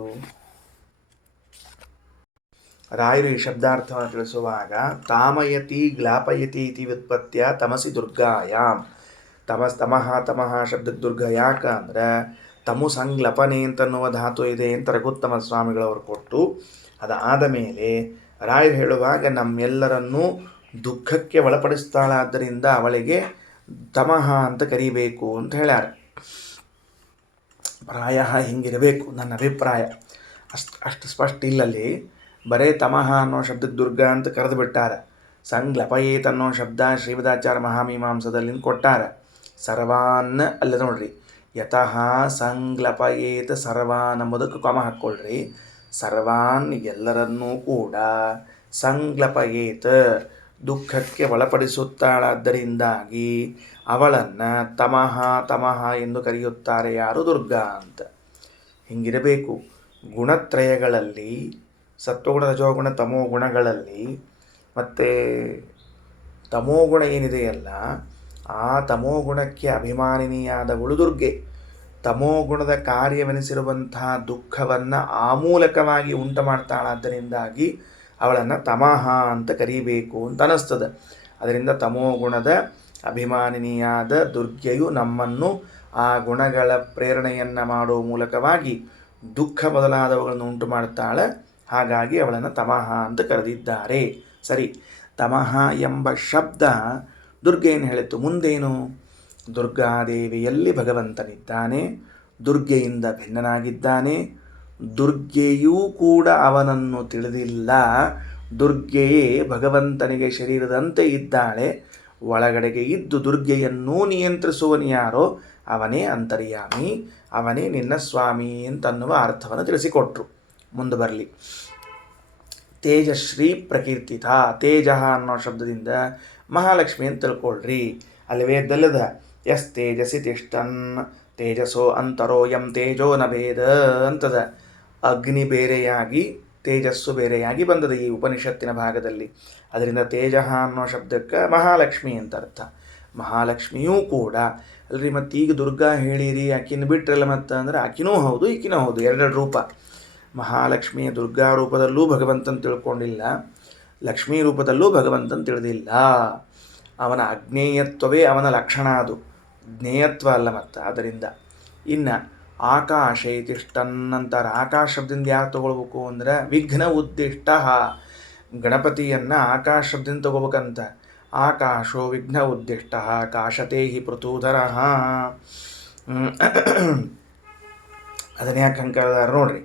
ರಾಯರು ಈ ಶಬ್ದಾರ್ಥವನ್ನು ತಿಳಿಸುವಾಗ ತಾಮಯತಿ ಗ್ಲಾಪಯತಿ ಇತಿ ವ್ಯುತ್ಪತ್ತಿಯ ತಮಸಿ ದುರ್ಗಾಯಾಮ್. ತಮಃ ಶಬ್ದಕ್ಕೆ ದುರ್ಗ. ಯಾಕ ಅಂದ್ರೆ ತಮು ಸಂಗ್ಲಪನೆ ಅಂತನ್ನುವ ಧಾತು ಇದೆ ಅಂತ ರಘುತ್ತಮ ಸ್ವಾಮಿಗಳವರು ಕೊಟ್ಟು, ಅದಾದ ಮೇಲೆ ರಾಯರು ಹೇಳುವಾಗ ನಮ್ಮೆಲ್ಲರನ್ನೂ ದುಃಖಕ್ಕೆ ಒಳಪಡಿಸ್ತಾಳಾದ್ದರಿಂದ ಅವಳಿಗೆ ತಮಃ ಅಂತ ಕರಿಬೇಕು ಅಂತ ಹೇಳ್ಯಾರ. ಪ್ರಾಯ ಹಿಂಗಿರಬೇಕು ನನ್ನ ಅಭಿಪ್ರಾಯ. ಅಷ್ಟು ಸ್ಪಷ್ಟ ಇಲ್ಲಲ್ಲಿ. ಬರೇ ತಮಃ ಅನ್ನೋ ಶಬ್ದಕ್ಕೆ ದುರ್ಗಾ ಅಂತ ಕರೆದು ಬಿಟ್ಟಾರ. ಸಂಗ್ಲಪಯೇತ್ ಅನ್ನೋ ಶಬ್ದ ಶ್ರೀವದಾಚಾರ್ಯ ಮಹಾಮೀಮಾಂಸದಲ್ಲಿ ಕೊಟ್ಟಾರ. ಸರ್ವಾನ್ ಅಲ್ಲ ನೋಡ್ರಿ, ಯತಃ ಸಂಗ್ಲಪಯೇತ್ ಸರ್ವಾನ್ ಎಂಬುದಕ್ಕೆ ಕಮ ಹಾಕ್ಕೊಳ್ರಿ. ಸರ್ವಾನ್ ಎಲ್ಲರನ್ನೂ ಕೂಡ, ಸಂಗ್ಲಪಯೇತ್ ದುಃಖಕ್ಕೆ ಒಳಪಡಿಸುತ್ತಾಳಾದ್ದರಿಂದಾಗಿ ಅವಳನ್ನು ತಮಃ ಎಂದು ಕರೆಯುತ್ತಾರೆ. ಯಾರು? ದುರ್ಗಾ ಅಂತ. ಹಿಂಗಿರಬೇಕು. ಗುಣತ್ರಯಗಳಲ್ಲಿ ಸತ್ವಗುಣ, ರಜೋಗುಣ, ತಮೋ ಗುಣಗಳಲ್ಲಿ ಮತ್ತು ತಮೋಗುಣ ಏನಿದೆಯಲ್ಲ, ಆ ತಮೋಗುಣಕ್ಕೆ ಅಭಿಮಾನಿನಿಯಾದವಳು ದುರ್ಗೆ. ತಮೋಗುಣದ ಕಾರ್ಯವೆನಿಸಿರುವಂತಹ ದುಃಖವನ್ನು ಆ ಮೂಲಕವಾಗಿ ಉಂಟು ಮಾಡ್ತಾಳಾದ್ದರಿಂದಾಗಿ ಅವಳನ್ನು ತಮಃ ಅಂತ ಕರೀಬೇಕು ಅಂತ ಅನ್ನಿಸ್ತದೆ. ಅದರಿಂದ ತಮೋಗುಣದ ಅಭಿಮಾನಿನಿಯಾದ ದುರ್ಗೆಯು ನಮ್ಮನ್ನು ಆ ಗುಣಗಳ ಪ್ರೇರಣೆಯನ್ನು ಮಾಡುವ ಮೂಲಕವಾಗಿ ದುಃಖ ಮೊದಲಾದವುಗಳನ್ನು ಉಂಟು ಮಾಡ್ತಾಳೆ. ಹಾಗಾಗಿ ಅವಳನ್ನು ತಮಃ ಅಂತ ಕರೆದಿದ್ದಾರೆ. ಸರಿ, ತಮಃ ಎಂಬ ಶಬ್ದ ದುರ್ಗೆ ಏನು ಹೇಳಿತು? ಮುಂದೇನು? ದುರ್ಗಾದೇವಿಯಲ್ಲಿ ಭಗವಂತನಿದ್ದಾನೆ, ದುರ್ಗೆಯಿಂದ ಭಿನ್ನನಾಗಿದ್ದಾನೆ. ದುರ್ಗೆಯೂ ಕೂಡ ಅವನನ್ನು ತಿಳಿದಿಲ್ಲ. ದುರ್ಗೆಯೇ ಭಗವಂತನಿಗೆ ಶರೀರದಂತೆ ಇದ್ದಾಳೆ. ಒಳಗಡೆಗೆ ಇದ್ದು ದುರ್ಗೆಯನ್ನೂ ನಿಯಂತ್ರಿಸುವನು ಯಾರೋ ಅವನೇ ಅಂತರ್ಯಾಮಿ, ಅವನೇ ನಿನ್ನ ಸ್ವಾಮಿ ಅಂತನ್ನುವ ಅರ್ಥವನ್ನು ತಿಳಿಸಿಕೊಟ್ರು. ಮುಂದೆ ಬರಲಿ. ತೇಜಶ್ರೀ ಪ್ರಕೀರ್ತಿತ. ತೇಜ ಅನ್ನೋ ಶಬ್ದದಿಂದ ಮಹಾಲಕ್ಷ್ಮಿ ಅಂತ ತಿಳ್ಕೊಳ್ರಿ. ಅಲ್ಲಿ ವೇದಲ್ಲದ ಎಸ್ ತೇಜಸಿ ತಿಷ್ಟನ್ ತೇಜಸೋ ಅಂತರೋಯಂ ತೇಜೋ ನ ಭೇದ ಅಂತದ. ಅಗ್ನಿ ಬೇರೆಯಾಗಿ ತೇಜಸ್ಸು ಬೇರೆಯಾಗಿ ಬಂದದ ಈ ಉಪನಿಷತ್ತಿನ ಭಾಗದಲ್ಲಿ. ಅದರಿಂದ ತೇಜ ಅನ್ನೋ ಶಬ್ದಕ್ಕೆ ಮಹಾಲಕ್ಷ್ಮಿ ಅಂತ ಅರ್ಥ. ಮಹಾಲಕ್ಷ್ಮಿಯೂ ಕೂಡ ಅಲ್ರಿ. ಮತ್ತು ಈಗ ದುರ್ಗಾ ಹೇಳಿರಿ, ಆಕಿನ ಬಿಟ್ರಲ್ಲ ಮತ್ತು ಅಂದ್ರೆ ಆಕಿನೂ ಹೌದು ಈಕಿನೂ ಹೌದು, ಎರಡೆರಡು ರೂಪ. ಮಹಾಲಕ್ಷ್ಮಿಯ ದುರ್ಗಾ ರೂಪದಲ್ಲೂ ಭಗವಂತನ ತಿಳ್ಕೊಂಡಿಲ್ಲ, ಲಕ್ಷ್ಮೀ ರೂಪದಲ್ಲೂ ಭಗವಂತನ ತಿಳಿದಿಲ್ಲ. ಅವನ ಅಜ್ಞೇಯತ್ವವೇ ಅವನ ಲಕ್ಷಣ, ಅದು ಜ್ಞೇಯತ್ವ ಅಲ್ಲ ಮತ್ತು. ಆದ್ದರಿಂದ ಇನ್ನು ಆಕಾಶ ತಿಷ್ಟನ್ನಂತಾರೆ. ಆಕಾಶ ಶಬ್ದದಿಂದ ಯಾರು ತಗೊಳ್ಬೇಕು ಅಂದರೆ ವಿಘ್ನ ಉದ್ದಿಷ್ಟ. ಗಣಪತಿಯನ್ನು ಆಕಾಶ ಶಬ್ದದಿಂದ ತಗೋಬೇಕಂತ. ಆಕಾಶೋ ವಿಘ್ನ ಉದ್ದಿಷ್ಟ ಕಾಶತೆ ಹಿ ಪೃಥೂಧರ. ಅದನ್ನ ಯಾಕೆ ಹಂಗೆ ಕರೆದಾರ ನೋಡ್ರಿ.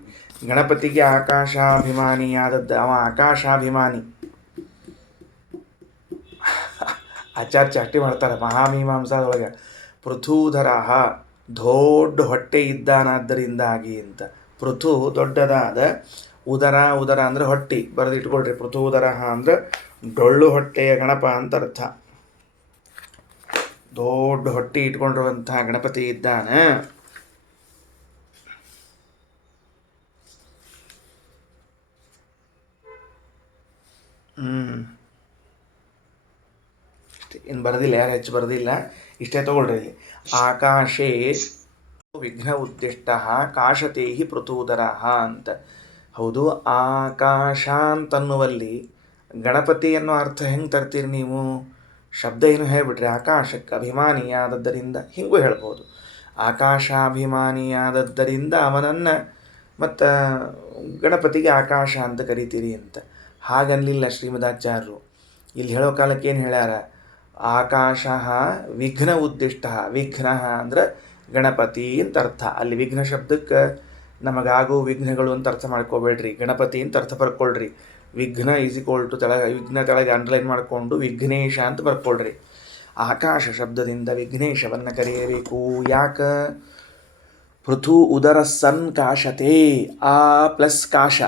ಗಣಪತಿಗೆ ಆಕಾಶಾಭಿಮಾನಿಯಾದದ್ದು, ಅವ ಆಕಾಶಾಭಿಮಾನಿ. ಆಚಾರ್ಯ ಚಾಟಿ ಮಾಡ್ತಾರೆ ಮಹಾಮೀಮಾಂಸಾದೊಳಗೆ. ಪೃಥೂಧರ ದೊಡ್ಡ ಹೊಟ್ಟೆ ಇದ್ದಾನಾದ್ದರಿಂದಾಗಿ ಅಂತ. ಪೃಥು ದೊಡ್ಡದಾದ, ಉದರ ಉದರ ಅಂದರೆ ಹೊಟ್ಟೆ ಬರೆದಿಟ್ಕೊಳ್ರಿ. ಪೃಥೂಧರ ಅಂದರೆ ಡೊಳ್ಳು ಹೊಟ್ಟೆಯ ಗಣಪ ಅಂತ ಅರ್ಥ. ದೊಡ್ಡ ಹೊಟ್ಟೆ ಇಟ್ಕೊಂಡಿರುವಂತಹ ಗಣಪತಿ ಇದ್ದಾನೆ. ಇನ್ನು ಬರೋದಿಲ್ಲ, ಯಾರು ಹೆಚ್ಚು ಬರೋದಿಲ್ಲ, ಇಷ್ಟೇ ತಗೊಳ್ರಿ. ಇಲ್ಲಿ ಆಕಾಶೇ ವಿಘ್ನ ಉದ್ದಿಷ್ಟ ಕಾಶತೇಹಿ ಪೃಥೂಧರ ಅಂತ. ಹೌದು, ಆಕಾಶ ಅಂತನ್ನುವಲ್ಲಿ ಗಣಪತಿ ಅನ್ನೋ ಅರ್ಥ ಹೆಂಗೆ ತರ್ತೀರಿ ನೀವು? ಶಬ್ದ ಏನು ಹೇಳಿಬಿಟ್ರಿ, ಆಕಾಶಕ್ಕೆ ಅಭಿಮಾನಿಯಾದದ್ದರಿಂದ ಹಿಂಗೂ ಹೇಳ್ಬೋದು. ಆಕಾಶಾಭಿಮಾನಿಯಾದದ್ದರಿಂದ ಅವನನ್ನು ಮತ್ತು ಗಣಪತಿಗೆ ಆಕಾಶ ಅಂತ ಕರಿತೀರಿ ಅಂತ. ಹಾಗನ್ನಲಿಲ್ಲ ಶ್ರೀಮದಾಚಾರ್ಯರು. ಇಲ್ಲಿ ಹೇಳೋ ಕಾಲಕ್ಕೆ ಏನು ಹೇಳ್ಯಾರ? ಆಕಾಶ ವಿಘ್ನ ಉದ್ದಿಷ್ಟ. ವಿಘ್ನ ಅಂದರೆ ಗಣಪತಿ ಅಂತ ಅರ್ಥ. ಅಲ್ಲಿ ವಿಘ್ನ ಶಬ್ದಕ್ಕೆ ನಮಗಾಗೋ ವಿಘ್ನಗಳು ಅಂತ ಅರ್ಥ ಮಾಡ್ಕೋಬೇಡ್ರಿ, ಗಣಪತಿ ಅಂತ ಅರ್ಥ ಬರ್ಕೊಳ್ರಿ. ವಿಘ್ನ ಟು ತೆಳಗೆ, ವಿಘ್ನ ತೆಳಗೆ ಅಂಡರ್ಲೈನ್ ಮಾಡಿಕೊಂಡು ವಿಘ್ನೇಶ ಅಂತ ಬರ್ಕೊಳ್ರಿ. ಆಕಾಶ ಶಬ್ದದಿಂದ ವಿಘ್ನೇಶವನ್ನು ಕರೆಯಬೇಕು. ಯಾಕೆ? ಪೃಥು ಉದರ ಸನ್ ಕಾಶತೆ. ಆ ಪ್ಲಸ್ ಕಾಶ.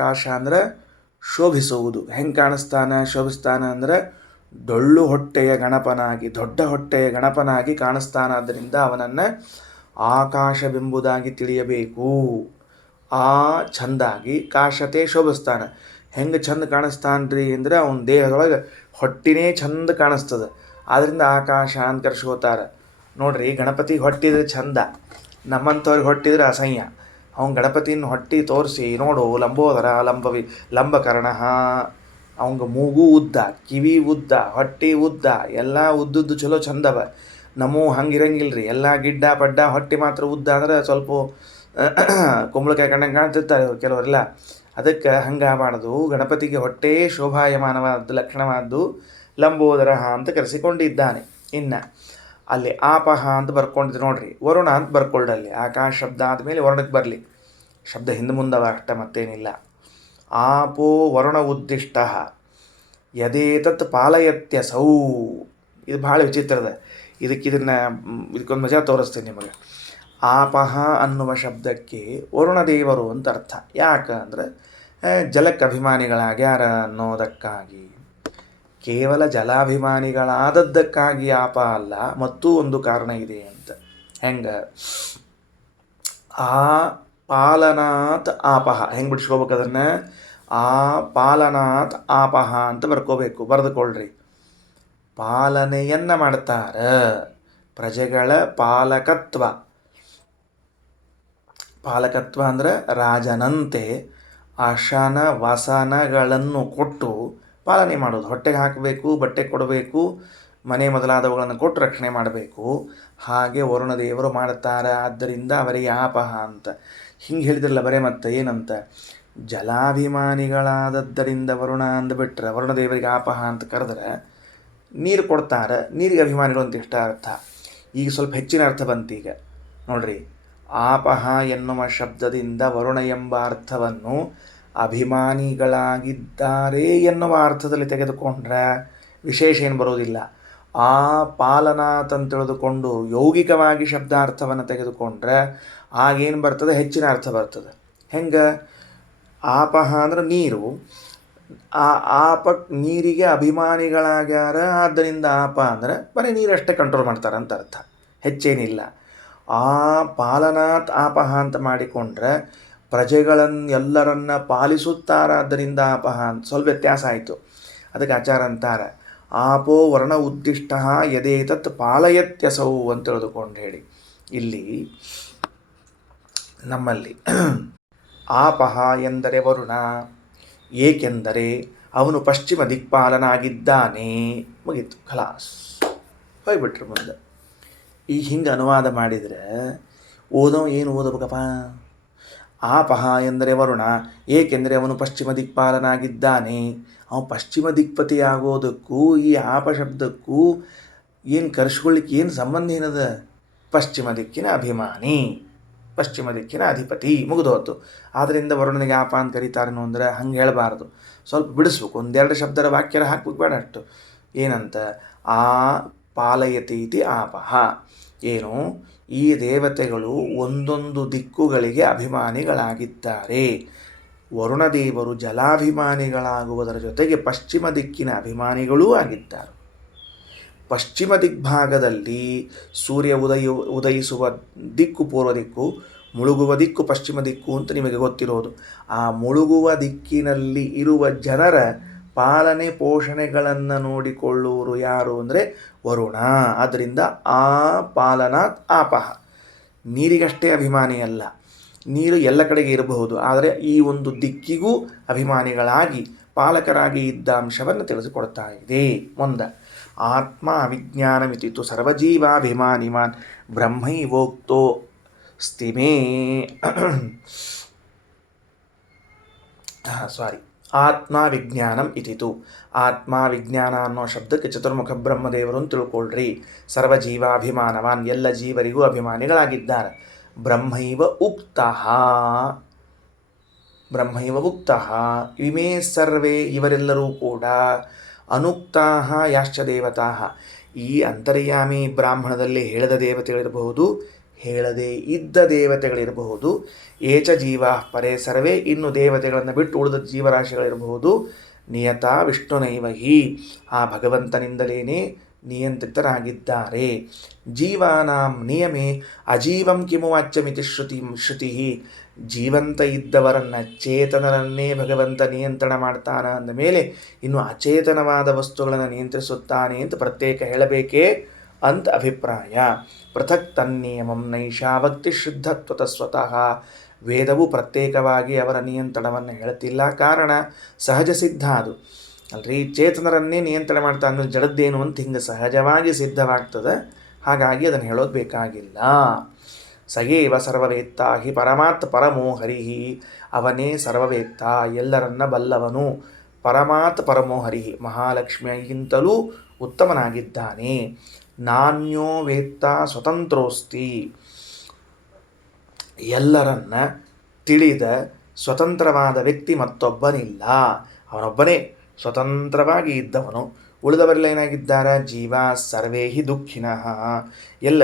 ಕಾಶ ಅಂದ್ರೆ ಶೋಭಿಸುವುದು. ಹೆಂಗೆ ಕಾಣಿಸ್ತಾನ, ಶೋಭಿಸ್ತಾನ ಅಂದರೆ ಡೊಳ್ಳು ಹೊಟ್ಟೆಯ ಗಣಪನಾಗಿ, ದೊಡ್ಡ ಹೊಟ್ಟೆಯ ಗಣಪನಾಗಿ ಕಾಣಿಸ್ತಾನಾದ್ದರಿಂದ ಅವನನ್ನು ಆಕಾಶವೆಂಬುದಾಗಿ ತಿಳಿಯಬೇಕು. ಆ ಚಂದಾಗಿ ಕಾಶತೆ ಶೋಭಿಸ್ತಾನೆ. ಹೆಂಗೆ ಚಂದ ಕಾಣಿಸ್ತಾನ್ರಿ ಅಂದರೆ ಅವನ ದೇಹದೊಳಗೆ ಹೊಟ್ಟಿನೇ ಚಂದ ಕಾಣಿಸ್ತದೆ. ಆದ್ದರಿಂದ ಆಕಾಶ ಅಂತ ಕರ್ಸ್ಕೋತಾರೆ ನೋಡ್ರಿ. ಗಣಪತಿಗೆ ಹೊಟ್ಟಿದ್ರೆ ಚಂದ, ನಮ್ಮಂಥವ್ರಿಗೆ ಹೊಟ್ಟಿದ್ರೆ ಅಸಹ್ಯ. ಅವ್ನು ಗಣಪತಿನ ಹೊಟ್ಟಿ ತೋರಿಸಿ ನೋಡು, ಲಂಬೋದರ ಲಂಬಕರ್ಣ, ಅವಂಗೆ ಮೂಗು ಉದ್ದ, ಕಿವಿ ಉದ್ದ, ಹೊಟ್ಟೆ ಉದ್ದ, ಎಲ್ಲ ಉದ್ದುದ್ದು ಚಲೋ ಚಂದವ. ನಮ್ಮೂ ಹಂಗಿರಂಗಿಲ್ರಿ, ಎಲ್ಲ ಗಿಡ್ಡ ಪಡ್ಡ, ಹೊಟ್ಟೆ ಮಾತ್ರ ಉದ್ದ ಅಂದ್ರೆ ಸ್ವಲ್ಪ ಕುಂಬಳಕಾಯಿ ಕಂಡಂಗೆ ಕಾಣ್ತಿರ್ತಾರೆ ಕೆಲವರೆಲ್ಲ. ಅದಕ್ಕೆ ಹಂಗಾಗಬಾರ್ದು. ಗಣಪತಿಗೆ ಹೊಟ್ಟೆ ಶೋಭಾಯಮಾನವಾದ ಲಕ್ಷಣವಾದ್ದು ಲಂಬೋದರ ಅಂತ ಕರೆಸಿಕೊಂಡಿದ್ದಾನೆ. ಇನ್ನು ಅಲ್ಲಿ ಆಪಹ ಅಂತ ಬರ್ಕೊಂಡಿದ್ರು ನೋಡ್ರಿ, ವರುಣ ಅಂತ ಬರ್ಕೊಳ್ಳಿ. ಆಕಾಶ ಶಬ್ದ ಆದಮೇಲೆ ವರ್ಣಕ್ಕೆ ಬರಲಿ. ಶಬ್ದ ಹಿಂದೆ ಮುಂದವ ಅಷ್ಟ, ಮತ್ತೇನಿಲ್ಲ. ಆಪೋ ವರುಣ ಉದ್ದಿಷ್ಟ ಯದೇತತ್ ಪಾಲಯತ್ಯಸೌ. ಇದು ಭಾಳ ವಿಚಿತ್ರದ. ಇದಕ್ಕೊಂದು ಮಜಾ ತೋರಿಸ್ತೀನಿ ನಿಮಗೆ. ಆಪಹ ಅನ್ನುವ ಶಬ್ದಕ್ಕೆ ವರುಣದೇವರು ಅಂತ ಅರ್ಥ. ಯಾಕಂದ್ರೆ ಜಲಕ್ಕೆ ಅಭಿಮಾನಿಗಳಾಗ್ಯಾರ ಅನ್ನೋದಕ್ಕಾಗಿ, ಕೇವಲ ಜಲಾಭಿಮಾನಿಗಳಾದದ್ದಕ್ಕಾಗಿ ಆಪ ಅಲ್ಲ, ಮತ್ತೂ ಒಂದು ಕಾರಣ ಇದೆ ಅಂತ. ಹೆಂಗೆ? ಆ ಪಾಲನಾತ್ ಆಪಹ. ಹೆಂಗೆ ಬಿಡಿಸ್ಕೋಬೇಕು ಅದನ್ನು? ಆ ಪಾಲನಾತ್ ಆಪಹ ಅಂತ ಬರ್ಕೋಬೇಕು. ಬರೆದುಕೊಳ್ಳ್ರಿ. ಪಾಲನೆಯನ್ನು ಮಾಡ್ತಾರ, ಪ್ರಜೆಗಳ ಪಾಲಕತ್ವ. ಪಾಲಕತ್ವ ಅಂದರೆ ರಾಜನಂತೆ ಅಶನ ವಸನಗಳನ್ನು ಕೊಟ್ಟು ಪಾಲನೆ ಮಾಡೋದು. ಹೊಟ್ಟೆಗೆ ಹಾಕಬೇಕು, ಬಟ್ಟೆ ಕೊಡಬೇಕು, ಮನೆ ಮೊದಲಾದವುಗಳನ್ನು ಕೊಟ್ಟು ರಕ್ಷಣೆ ಮಾಡಬೇಕು. ಹಾಗೆ ವರುಣದೇವರು ಮಾಡ್ತಾರೆ. ಆದ್ದರಿಂದ ಅವರಿಗೆ ಆಪಹ ಅಂತ ಹಿಂಗೆ ಹೇಳಿದ್ರಲ್ಲ. ಬರೇ ಮತ್ತೆ ಏನಂತ? ಜಲಾಭಿಮಾನಿಗಳಾದದ್ದರಿಂದ ವರುಣ ಅಂದುಬಿಟ್ರೆ, ವರುಣದೇವರಿಗೆ ಆಪಹ ಅಂತ ಕರೆದ್ರೆ ನೀರು ಕೊಡ್ತಾರೆ, ನೀರಿಗೆ ಅಭಿಮಾನಿಗಳು ಅಂತ ಇಷ್ಟ ಅರ್ಥ. ಈಗ ಸ್ವಲ್ಪ ಹೆಚ್ಚಿನ ಅರ್ಥ ಬಂತು ಈಗ ನೋಡ್ರಿ. ಆಪಹ ಎನ್ನುವ ಶಬ್ದದಿಂದ ವರುಣ ಎಂಬ ಅರ್ಥವನ್ನು ಅಭಿಮಾನಿಗಳಾಗಿದ್ದಾರೆ ಎನ್ನುವ ಅರ್ಥದಲ್ಲಿ ತೆಗೆದುಕೊಂಡ್ರೆ ವಿಶೇಷ ಏನು ಬರೋದಿಲ್ಲ. ಆ ಪಾಲನಾಥ್ ಅಂತ ತಿಳಿದುಕೊಂಡು ಯೌಗಿಕವಾಗಿ ಶಬ್ದಾರ್ಥವನ್ನು ತೆಗೆದುಕೊಂಡ್ರೆ ಆಗೇನು ಬರ್ತದೆ, ಹೆಚ್ಚಿನ ಅರ್ಥ ಬರ್ತದೆ. ಹೆಂಗೆ? ಆಪಹ ಅಂದ್ರೆ ನೀರು, ಆ ಆಪ ನೀರಿಗೆ ಅಭಿಮಾನಿಗಳಾಗ್ಯಾರ, ಆದ್ದರಿಂದ ಆಪ ಅಂದರೆ ಬರೀ ನೀರಷ್ಟೇ ಕಂಟ್ರೋಲ್ ಮಾಡ್ತಾರೆ ಅಂತ ಅರ್ಥ, ಹೆಚ್ಚೇನಿಲ್ಲ. ಆ ಪಾಲನಾತ್ ಆಪಹ ಅಂತ ಮಾಡಿಕೊಂಡ್ರೆ ಪ್ರಜೆಗಳನ್ನೆಲ್ಲರನ್ನ ಪಾಲಿಸುತ್ತಾರಾದ್ದರಿಂದ ಆಪಹ ಅಂತ ಸ್ವಲ್ಪ ವ್ಯತ್ಯಾಸ ಆಯಿತು. ಅದಕ್ಕೆ ಆಚಾರ ಅಂತಾರೆ ಆಪೋ ವರ್ಣ ಉದ್ದಿಷ್ಟ ಯದೇತತ್ ಪಾಲಯತ್ಯಸೌ ಅಂತ ತಿಳಿದುಕೊಂಡು ಹೇಳಿ. ಇಲ್ಲಿ ನಮ್ಮಲ್ಲಿ ಆಪಹ ಎಂದರೆ ವರುಣ, ಏಕೆಂದರೆ ಅವನು ಪಶ್ಚಿಮ ದಿಕ್ಪಾಲನಾಗಿದ್ದಾನೆ. ಮುಗೀತು, ಖಲಾಸ್, ಹೋಗ್ಬಿಟ್ರು ಮುಂದೆ. ಈ ಹಿಂಗೆ ಅನುವಾದ ಮಾಡಿದರೆ ಓದೋ ಏನು ಓದಬೇಕಪ್ಪ? ಆಪಹ ಎಂದರೆ ವರುಣ, ಏಕೆಂದರೆ ಅವನು ಪಶ್ಚಿಮ ದಿಕ್ಪಾಲನಾಗಿದ್ದಾನೆ. ಅವನು ಪಶ್ಚಿಮ ದಿಕ್ಪತಿ ಆಗೋದಕ್ಕೂ ಈ ಆಪ ಶಬ್ದಕ್ಕೂ ಏನು ಕರೆಸ್ಕೊಳ್ಳಿಕ್ಕೆ ಏನು ಸಂಬಂಧ ಏನದ? ಪಶ್ಚಿಮ ದಿಕ್ಕಿನ ಅಭಿಮಾನಿ, ಪಶ್ಚಿಮ ದಿಕ್ಕಿನ ಅಧಿಪತಿ, ಮುಗಿದೋತು. ಆದ್ದರಿಂದ ವರುಣನಿಗೆ ಆಪ ಅಂತ ಕರೀತಾರೇನು ಅಂದರೆ ಹಂಗೆ ಹೇಳಬಾರ್ದು, ಸ್ವಲ್ಪ ಬಿಡಿಸ್ಬೇಕು. ಒಂದೆರಡು ಶಬ್ದರ ವಾಕ್ಯರ ಹಾಕ್ಬೇಕು, ಬೇಡ ಅಷ್ಟು. ಏನಂತ? ಆ ಪಾಲಯತೀತಿ ಆಪಹ. ಏನು? ಈ ದೇವತೆಗಳು ಒಂದೊಂದು ದಿಕ್ಕುಗಳಿಗೆ ಅಭಿಮಾನಿಗಳಾಗಿದ್ದಾರೆ. ವರುಣದೇವರು ಜಲಾಭಿಮಾನಿಗಳಾಗುವುದರ ಜೊತೆಗೆ ಪಶ್ಚಿಮ ದಿಕ್ಕಿನ ಅಭಿಮಾನಿಗಳೂ ಆಗಿದ್ದಾರೆ. ಪಶ್ಚಿಮ ದಿಗ್ಭಾಗದಲ್ಲಿ ಸೂರ್ಯ ಉದಯಿಸುವ ದಿಕ್ಕು ಪೂರ್ವ ದಿಕ್ಕು, ಮುಳುಗುವ ದಿಕ್ಕು ಪಶ್ಚಿಮ ದಿಕ್ಕು ಅಂತ ನಿಮಗೆ ಗೊತ್ತಿರೋದು. ಆ ಮುಳುಗುವ ದಿಕ್ಕಿನಲ್ಲಿ ಇರುವ ಜನರ ಪಾಲನೆ ಪೋಷಣೆಗಳನ್ನು ನೋಡಿಕೊಳ್ಳುವರು ಯಾರು ಅಂದರೆ ವರುಣ. ಆದ್ದರಿಂದ ಆ ಪಾಲನಾತ್ ಆಪಹ. ನೀರಿಗಷ್ಟೇ ಅಭಿಮಾನಿ ಅಲ್ಲ, ನೀರು ಎಲ್ಲ ಕಡೆಗೆ ಇರಬಹುದು, ಆದರೆ ಈ ಒಂದು ದಿಕ್ಕಿಗೂ ಅಭಿಮಾನಿಗಳಾಗಿ ಪಾಲಕರಾಗಿ ಇದ್ದ ಅಂಶವನ್ನು ತಿಳಿಸಿಕೊಡ್ತಾ ಇದೆ. ಮುಂದೆ ಆತ್ಮ ಅವಿಜ್ಞಾನಮಿತಿತು ಸರ್ವಜೀವಾಭಿಮಾನಿಮಾನ್ ಬ್ರಹ್ಮೈವೋಕ್ತೋ ಸ್ಥಿಮೇ ಆತ್ಮ ವಿಜ್ಞಾನಂ ಇತಿತು. ಆತ್ಮ ವಿಜ್ಞಾನ ಅನ್ನೋ ಶಬ್ದಕ್ಕೆ ಚತುರ್ಮುಖ ಬ್ರಹ್ಮದೇವರು ಅಂತ ತಿಳ್ಕೊಳ್ರಿ. ಸರ್ವಜೀವಾಭಿಮಾನವಾನ್, ಎಲ್ಲ ಜೀವರಿಗೂ ಅಭಿಮಾನಿಗಳಾಗಿದ್ದಾರೆ. ಬ್ರಹ್ಮೈವ ಉಕ್ತಃ, ಬ್ರಹ್ಮೈವ ಉಕ್ತಃ ಇಮೇ ಸರ್ವೇ, ಇವರೆಲ್ಲರೂ ಕೂಡ ಅನುಕ್ತಾಃ ಯಾಶ್ಚ ದೇವತಾಃ, ಈ ಅಂತರ್ಯಾಮಿ ಬ್ರಾಹ್ಮಣದಲ್ಲಿ ಹೇಳದ ದೇವತೆಗಳಿರಬಹುದು, ಹೇಳದೇ ಇದ್ದ ದೇವತೆಗಳಿರಬಹುದು. ಏಚ ಜೀವಾ ಪರೇ ಸರ್ವೇ, ಇನ್ನು ದೇವತೆಗಳನ್ನು ಬಿಟ್ಟು ಉಳಿದ ಜೀವರಾಶಿಗಳಿರಬಹುದು. ನಿಯತ ವಿಷ್ಣುನೈವ ಹಿ, ಆ ಭಗವಂತನಿಂದಲೇನೆ ನಿಯಂತ್ರಿತರಾಗಿದ್ದಾರೆ. ಜೀವಾನಾಂ ನಿಯಮೇ ಅಜೀವಂ ಕಿಮು ವಾಚ್ಯಮಿತಿ ಶ್ರುತಿ. ಜೀವಂತ ಇದ್ದವರನ್ನ, ಚೇತನರನ್ನೇ ಭಗವಂತ ನಿಯಂತ್ರಣ ಮಾಡ್ತಾನ ಅಂದ ಮೇಲೆ ಇನ್ನು ಅಚೇತನವಾದ ವಸ್ತುಗಳನ್ನು ನಿಯಂತ್ರಿಸುತ್ತಾನೆ ಅಂತ ಪ್ರತ್ಯೇಕ ಹೇಳಬೇಕೇ ಅಂತ ಅಭಿಪ್ರಾಯ. ಪೃಥಕ್ ತನ್ನಿಯಮಂ ನೈಷಾವಕ್ತಿ ಶುದ್ಧತ್ವತ ಸ್ವತಃ. ವೇದವು ಪ್ರತ್ಯೇಕವಾಗಿ ಅವರ ನಿಯಂತ್ರಣವನ್ನು ಹೇಳುತ್ತಿಲ್ಲ, ಕಾರಣ ಸಹಜ ಸಿದ್ಧ ಅದು ಅಲ್ರಿ. ಚೇತನರನ್ನೇ ನಿಯಂತ್ರಣ ಮಾಡ್ತಾ ಅನ್ನೋದು ಜಡದ್ದೇನು ಅಂತ ಹಿಂಗೆ ಸಹಜವಾಗಿ ಸಿದ್ಧವಾಗ್ತದೆ, ಹಾಗಾಗಿ ಅದನ್ನು ಹೇಳೋದು ಬೇಕಾಗಿಲ್ಲ. ಸಯೇವ ಸರ್ವವೇತ್ತ ಹಿ ಪರಮಾತ್ ಪರಮೋ ಹರಿಹಿ, ಅವನೇ ಸರ್ವವೇತ್ತ, ಎಲ್ಲರನ್ನ ಬಲ್ಲವನು. ಪರಮಾತ್ ಪರಮೋ ಹರಿಹಿ, ಮಹಾಲಕ್ಷ್ಮಿಗಿಂತಲೂ ಉತ್ತಮನಾಗಿದ್ದಾನೆ. ನಾನ್ಯೋ ವೇತ್ತ ಸ್ವತಂತ್ರೋಸ್ತಿ, ಎಲ್ಲರನ್ನ ತಿಳಿದ ಸ್ವತಂತ್ರವಾದ ವ್ಯಕ್ತಿ ಮತ್ತೊಬ್ಬನಿಲ್ಲ, ಅವನೊಬ್ಬನೇ ಸ್ವತಂತ್ರವಾಗಿ ಇದ್ದವನು. ಉಳಿದವರೆಲ್ಲ ಏನಾಗಿದ್ದಾರೆ? ಜೀವ ಸರ್ವೇ ಹಿ ದುಃಖಿನಃ, ಎಲ್ಲ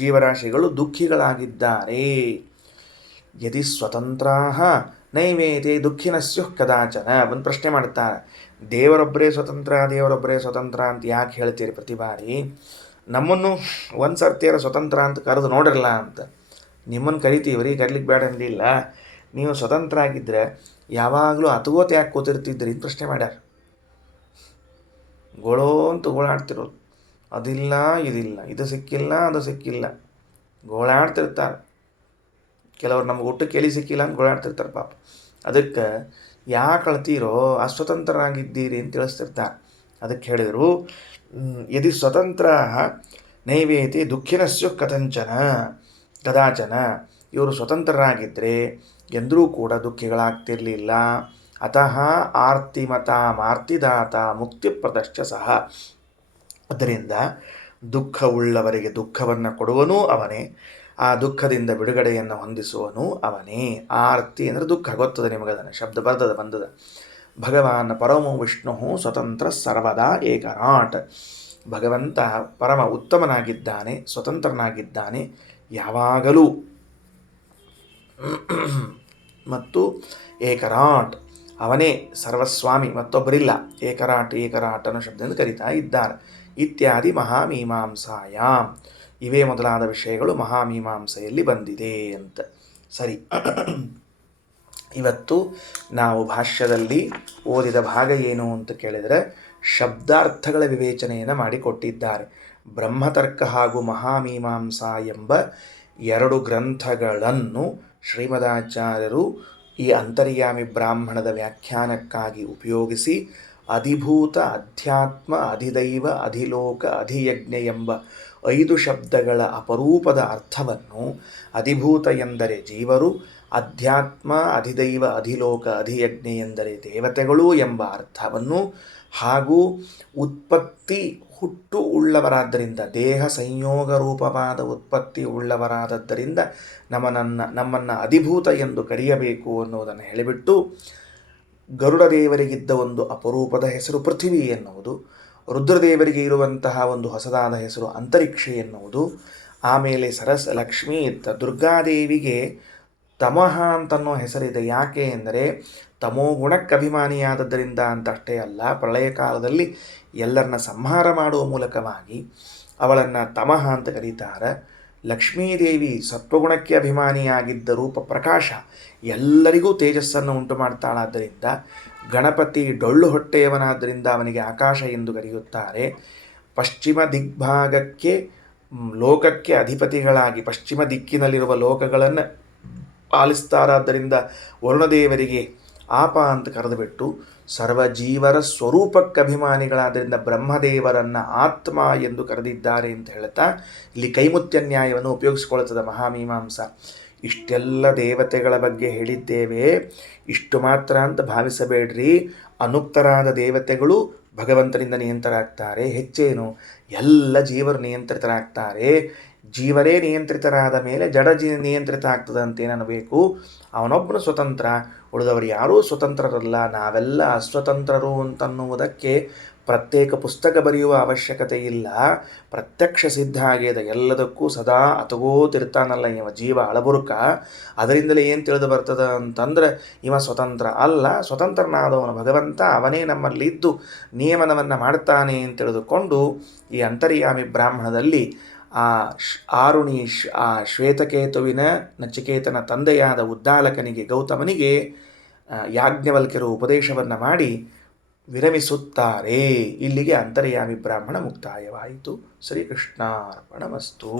ಜೀವರಾಶಿಗಳು ದುಃಖಿಗಳಾಗಿದ್ದಾರೆ. ಯದಿ ಸ್ವತಂತ್ರಾಃ ನೈವೇತೆ ದುಃಖಿನಸ್ಯು ಕದಾಚನ. ಒಂದು ಪ್ರಶ್ನೆ ಮಾಡ್ತಾರೆ, ದೇವರೊಬ್ಬರೇ ಸ್ವತಂತ್ರ ಅಂತ ಯಾಕೆ ಹೇಳ್ತೀರಿ ಪ್ರತಿ ಬಾರಿ? ನಮ್ಮನ್ನು ಒಂದು ಸರ್ತಿಯಾರ ಸ್ವತಂತ್ರ ಅಂತ ಕರೆದು ನೋಡಿರಲ್ಲ ಅಂತ. ನಿಮ್ಮನ್ನು ಕರಿತೀವ್ರಿ, ಕರಿಲಿಕ್ಕೆ ಬೇಡ ಅಂದಿಲ್ಲ. ನೀವು ಸ್ವತಂತ್ರ ಆಗಿದ್ದರೆ ಯಾವಾಗಲೂ ಅತಗೋತ ಯಾಕೆ ಕೂತಿರ್ತಿದ್ರಿ ಅಂತ ಪ್ರಶ್ನೆ ಮಾಡ್ಯಾರ. ಗೋಳೋ ಅಂತ ಗೋಳಾಡ್ತಿರೋದು, ಅದಿಲ್ಲ ಇದಿಲ್ಲ, ಇದು ಸಿಕ್ಕಿಲ್ಲ ಅದು ಸಿಕ್ಕಿಲ್ಲ, ಗೋಳಾಡ್ತಿರ್ತಾರೆ. ಕೆಲವ್ರು ನಮ್ಗೆ ಊಟಕ್ಕೆ ಎಲ್ಲಿ ಸಿಕ್ಕಿಲ್ಲ ಅಂತ ಗೋಳಾಡ್ತಿರ್ತಾರೆ ಪಾಪ. ಅದಕ್ಕೆ ಯಾಕೆ ಅಳ್ತೀರೋ, ಅಸ್ವತಂತ್ರರಾಗಿದ್ದೀರಿ ಅಂತ ತಿಳಿಸ್ತಿರ್ತಾರೆ. ಅದಕ್ಕೆ ಹೇಳಿದರು, ಯದಿ ಸ್ವತಂತ್ರ ನೈವೇತಿ ದುಃಖಿನಸ್ಯು ಕದಾಚನ. ಇವರು ಸ್ವತಂತ್ರರಾಗಿದ್ದರೆ ಎಂದರೂ ಕೂಡ ದುಃಖಿಗಳಾಗ್ತಿರಲಿಲ್ಲ. ಅತಃ ಆರ್ತಿಮತ ಮಾರ್ತಿದಾತ ಮುಕ್ತಿಪ್ರದಶ್ಚ ಸಹ. ಅದರಿಂದ ದುಃಖವುಳ್ಳವರಿಗೆ ದುಃಖವನ್ನು ಕೊಡುವನೂ ಅವನೇ, ಆ ದುಃಖದಿಂದ ಬಿಡುಗಡೆಯನ್ನು ಹೊಂದಿಸುವನು ಅವನೇ. ಆರ್ತಿ ಅಂದರೆ ದುಃಖ, ಗೊತ್ತದೆ ನಿಮಗದನ್ನು, ಶಬ್ದ ಬಂದದ. ಭಗವಾನ್ ಪರಮೋ ವಿಷ್ಣು ಸ್ವತಂತ್ರ ಸರ್ವದಾ ಏಕರಾಟ್. ಭಗವಂತ ಪರಮ ಉತ್ತಮನಾಗಿದ್ದಾನೆ, ಸ್ವತಂತ್ರನಾಗಿದ್ದಾನೆ ಯಾವಾಗಲೂ, ಮತ್ತು ಏಕರಾಟ್ ಅವನೇ ಸರ್ವಸ್ವಾಮಿ, ಮತ್ತೊಬ್ಬರಿಲ್ಲ. ಏಕರಾಟ್ ಅನ್ನೋ ಶಬ್ದದಿಂದ ಕರೀತಾ ಇದ್ದಾರೆ. ಇತ್ಯಾದಿ ಮಹಾಮೀಮಾಂಸಾಯಾಮ್, ಇವೇ ಮೊದಲಾದ ವಿಷಯಗಳು ಮಹಾಮೀಮಾಂಸೆಯಲ್ಲಿ ಬಂದಿದೆ ಅಂತ. ಸರಿ, ಇವತ್ತು ನಾವು ಭಾಷ್ಯದಲ್ಲಿ ಓದಿದ ಭಾಗ ಏನು ಅಂತ ಕೇಳಿದರೆ ಶಬ್ದಾರ್ಥಗಳ ವಿವೇಚನೆಯನ್ನು ಮಾಡಿಕೊಟ್ಟಿದ್ದಾರೆ. ಬ್ರಹ್ಮತರ್ಕ ಹಾಗೂ ಮಹಾಮೀಮಾಂಸಾ ಎಂಬ 2 ಗ್ರಂಥಗಳನ್ನು ಶ್ರೀಮದಾಚಾರ್ಯರು ಈ ಅಂತರ್ಯಾಮಿ ಬ್ರಾಹ್ಮಣದ ವ್ಯಾಖ್ಯಾನಕ್ಕಾಗಿ ಉಪಯೋಗಿಸಿ ಅಧಿಭೂತ, ಅಧ್ಯಾತ್ಮ, ಅಧಿದೈವ, ಅಧಿಲೋಕ, ಅಧಿಯಜ್ಞ ಎಂಬ 5 ಶಬ್ದಗಳ ಅಪರೂಪದ ಅರ್ಥವನ್ನು, ಅಧಿಭೂತ ಎಂದರೆ ಜೀವರು, ಅಧ್ಯಾತ್ಮ, ಅಧಿದೈವ, ಅಧಿಲೋಕ, ಅಧಿಯಜ್ಞ ಎಂದರೆ ದೇವತೆಗಳು ಎಂಬ ಅರ್ಥವನ್ನು, ಹಾಗೂ ಉತ್ಪತ್ತಿ ಹುಟ್ಟು ಉಳ್ಳವರಾದ್ದರಿಂದ, ದೇಹ ಸಂಯೋಗ ರೂಪವಾದ ಉತ್ಪತ್ತಿ ಉಳ್ಳವರಾದದ್ದರಿಂದ ನಮ್ಮನ್ನು ಅಧಿಭೂತ ಎಂದು ಕರೆಯಬೇಕು ಅನ್ನುವುದನ್ನು ಹೇಳಿಬಿಟ್ಟು, ಗರುಡದೇವರಿಗಿದ್ದ ಒಂದು ಅಪರೂಪದ ಹೆಸರು ಪೃಥ್ವಿ ಎನ್ನುವುದು, ರುದ್ರದೇವರಿಗೆ ಇರುವಂತಹ ಒಂದು ಹೊಸದಾದ ಹೆಸರು ಅಂತರಿಕ್ಷ ಎನ್ನುವುದು, ಆಮೇಲೆ ಲಕ್ಷ್ಮೀ ದುರ್ಗಾದೇವಿಗೆ ತಮಃ ಅಂತನ್ನೋ ಹೆಸರಿದೆ. ಯಾಕೆ ಎಂದರೆ ತಮೋಗುಣಕ್ಕೆ ಅಭಿಮಾನಿಯಾದದ್ದರಿಂದ ಅಂತಷ್ಟೇ ಅಲ್ಲ, ಪ್ರಳಯ ಕಾಲದಲ್ಲಿ ಎಲ್ಲರನ್ನ ಸಂಹಾರ ಮಾಡುವ ಮೂಲಕವಾಗಿ ಅವಳನ್ನು ತಮಃ ಅಂತ ಕರೀತಾರೆ. ಲಕ್ಷ್ಮೀದೇವಿ ಸತ್ವಗುಣಕ್ಕೆ ಅಭಿಮಾನಿಯಾಗಿದ್ದ ರೂಪ ಪ್ರಕಾಶ, ಎಲ್ಲರಿಗೂ ತೇಜಸ್ಸನ್ನು ಉಂಟು ಮಾಡ್ತಾಳಾದ್ದರಿಂದ ಗಣಪತಿ ಡೊಳ್ಳು ಹೊಟ್ಟೆಯವನಾದ್ದರಿಂದ ಅವನಿಗೆ ಆಕಾಶ ಎಂದು ಕರೆಯುತ್ತಾರೆ. ಪಶ್ಚಿಮ ದಿಗ್ಭಾಗಕ್ಕೆ ಲೋಕಕ್ಕೆ ಅಧಿಪತಿಗಳಾಗಿ ಪಶ್ಚಿಮ ದಿಕ್ಕಿನಲ್ಲಿರುವ ಲೋಕಗಳನ್ನು ಪಾಲಿಸ್ತಾರಾದ್ದರಿಂದ ವರುಣದೇವರಿಗೆ ಆಪ ಅಂತ ಕರೆದುಬಿಟ್ಟು ಸರ್ವಜೀವರ ಸ್ವರೂಪಕ್ಕೆ ಅಭಿಮಾನಿಗಳಾದ್ದರಿಂದ ಬ್ರಹ್ಮದೇವರನ್ನು ಆತ್ಮ ಎಂದು ಕರೆದಿದ್ದಾರೆ ಅಂತ ಹೇಳ್ತಾ ಇಲ್ಲಿ ಕೈಮುತ್ಯ ನ್ಯಾಯವನ್ನು ಉಪಯೋಗಿಸಿಕೊಳ್ಳುತ್ತದೆ ಮಹಾಮೀಮಾಂಸ. ಇಷ್ಟೆಲ್ಲ ದೇವತೆಗಳ ಬಗ್ಗೆ ಹೇಳಿದ್ದೇವೆ, ಇಷ್ಟು ಮಾತ್ರ ಅಂತ ಭಾವಿಸಬೇಡ್ರಿ. ಅನುಕ್ತರಾದ ದೇವತೆಗಳು ಭಗವಂತನಿಂದ ನಿಯಂತ್ರರಾಗ್ತಾರೆ. ಹೆಚ್ಚೇನು, ಎಲ್ಲ ಜೀವರು ನಿಯಂತ್ರಿತರಾಗ್ತಾರೆ. ಜೀವರೇ ನಿಯಂತ್ರಿತರಾದ ಮೇಲೆ ಜಡ ನಿಯಂತ್ರಿತ ಆಗ್ತದೆ ಅಂತೇನಬೇಕು. ಅವನೊಬ್ಬನು ಸ್ವತಂತ್ರ, ಉಳಿದವರು ಯಾರೂ ಸ್ವತಂತ್ರರಲ್ಲ, ನಾವೆಲ್ಲ ಅಸ್ವತಂತ್ರರು ಅಂತನ್ನುವುದಕ್ಕೆ ಪ್ರತ್ಯೇಕ ಪುಸ್ತಕ ಬರೆಯುವ ಅವಶ್ಯಕತೆ ಇಲ್ಲ. ಪ್ರತ್ಯಕ್ಷ ಸಿದ್ಧ ಆಗ್ಯದ. ಎಲ್ಲದಕ್ಕೂ ಸದಾ ಅತಗೋತಿರ್ತಾನಲ್ಲ ಇವ ಜೀವ ಅಳಬುರುಕ. ಅದರಿಂದಲೇ ಏನು ತಿಳಿದು ಬರ್ತದೆ ಅಂತಂದ್ರೆ ಇವ ಸ್ವತಂತ್ರ ಅಲ್ಲ, ಸ್ವತಂತ್ರನಾದವನು ಭಗವಂತ, ಅವನೇ ನಮ್ಮಲ್ಲಿದ್ದು ನಿಯಮನವನ್ನು ಮಾಡ್ತಾನೆ ಅಂತ ತಿಳಿದುಕೊಂಡು ಈ ಅಂತರ್ಯಾಮಿ ಬ್ರಾಹ್ಮಣದಲ್ಲಿ ಆ ಶ್ವೇತಕೇತುವಿನ ನಚಿಕೇತನ ತಂದೆಯಾದ ಉದ್ದಾಲಕನಿಗೆ ಗೌತಮನಿಗೆ ಯಾಜ್ಞವಲ್ಕ್ಯರು ಉಪದೇಶವನ್ನು ಮಾಡಿ ವಿರಮಿಸುತ್ತಾರೆ. ಇಲ್ಲಿಗೆ ಅಂತರ್ಯಾಮಿ ಬ್ರಾಹ್ಮಣ ಮುಕ್ತಾಯವಾಯಿತು. ಶ್ರೀಕೃಷ್ಣಾರ್ಪಣಮಸ್ತು.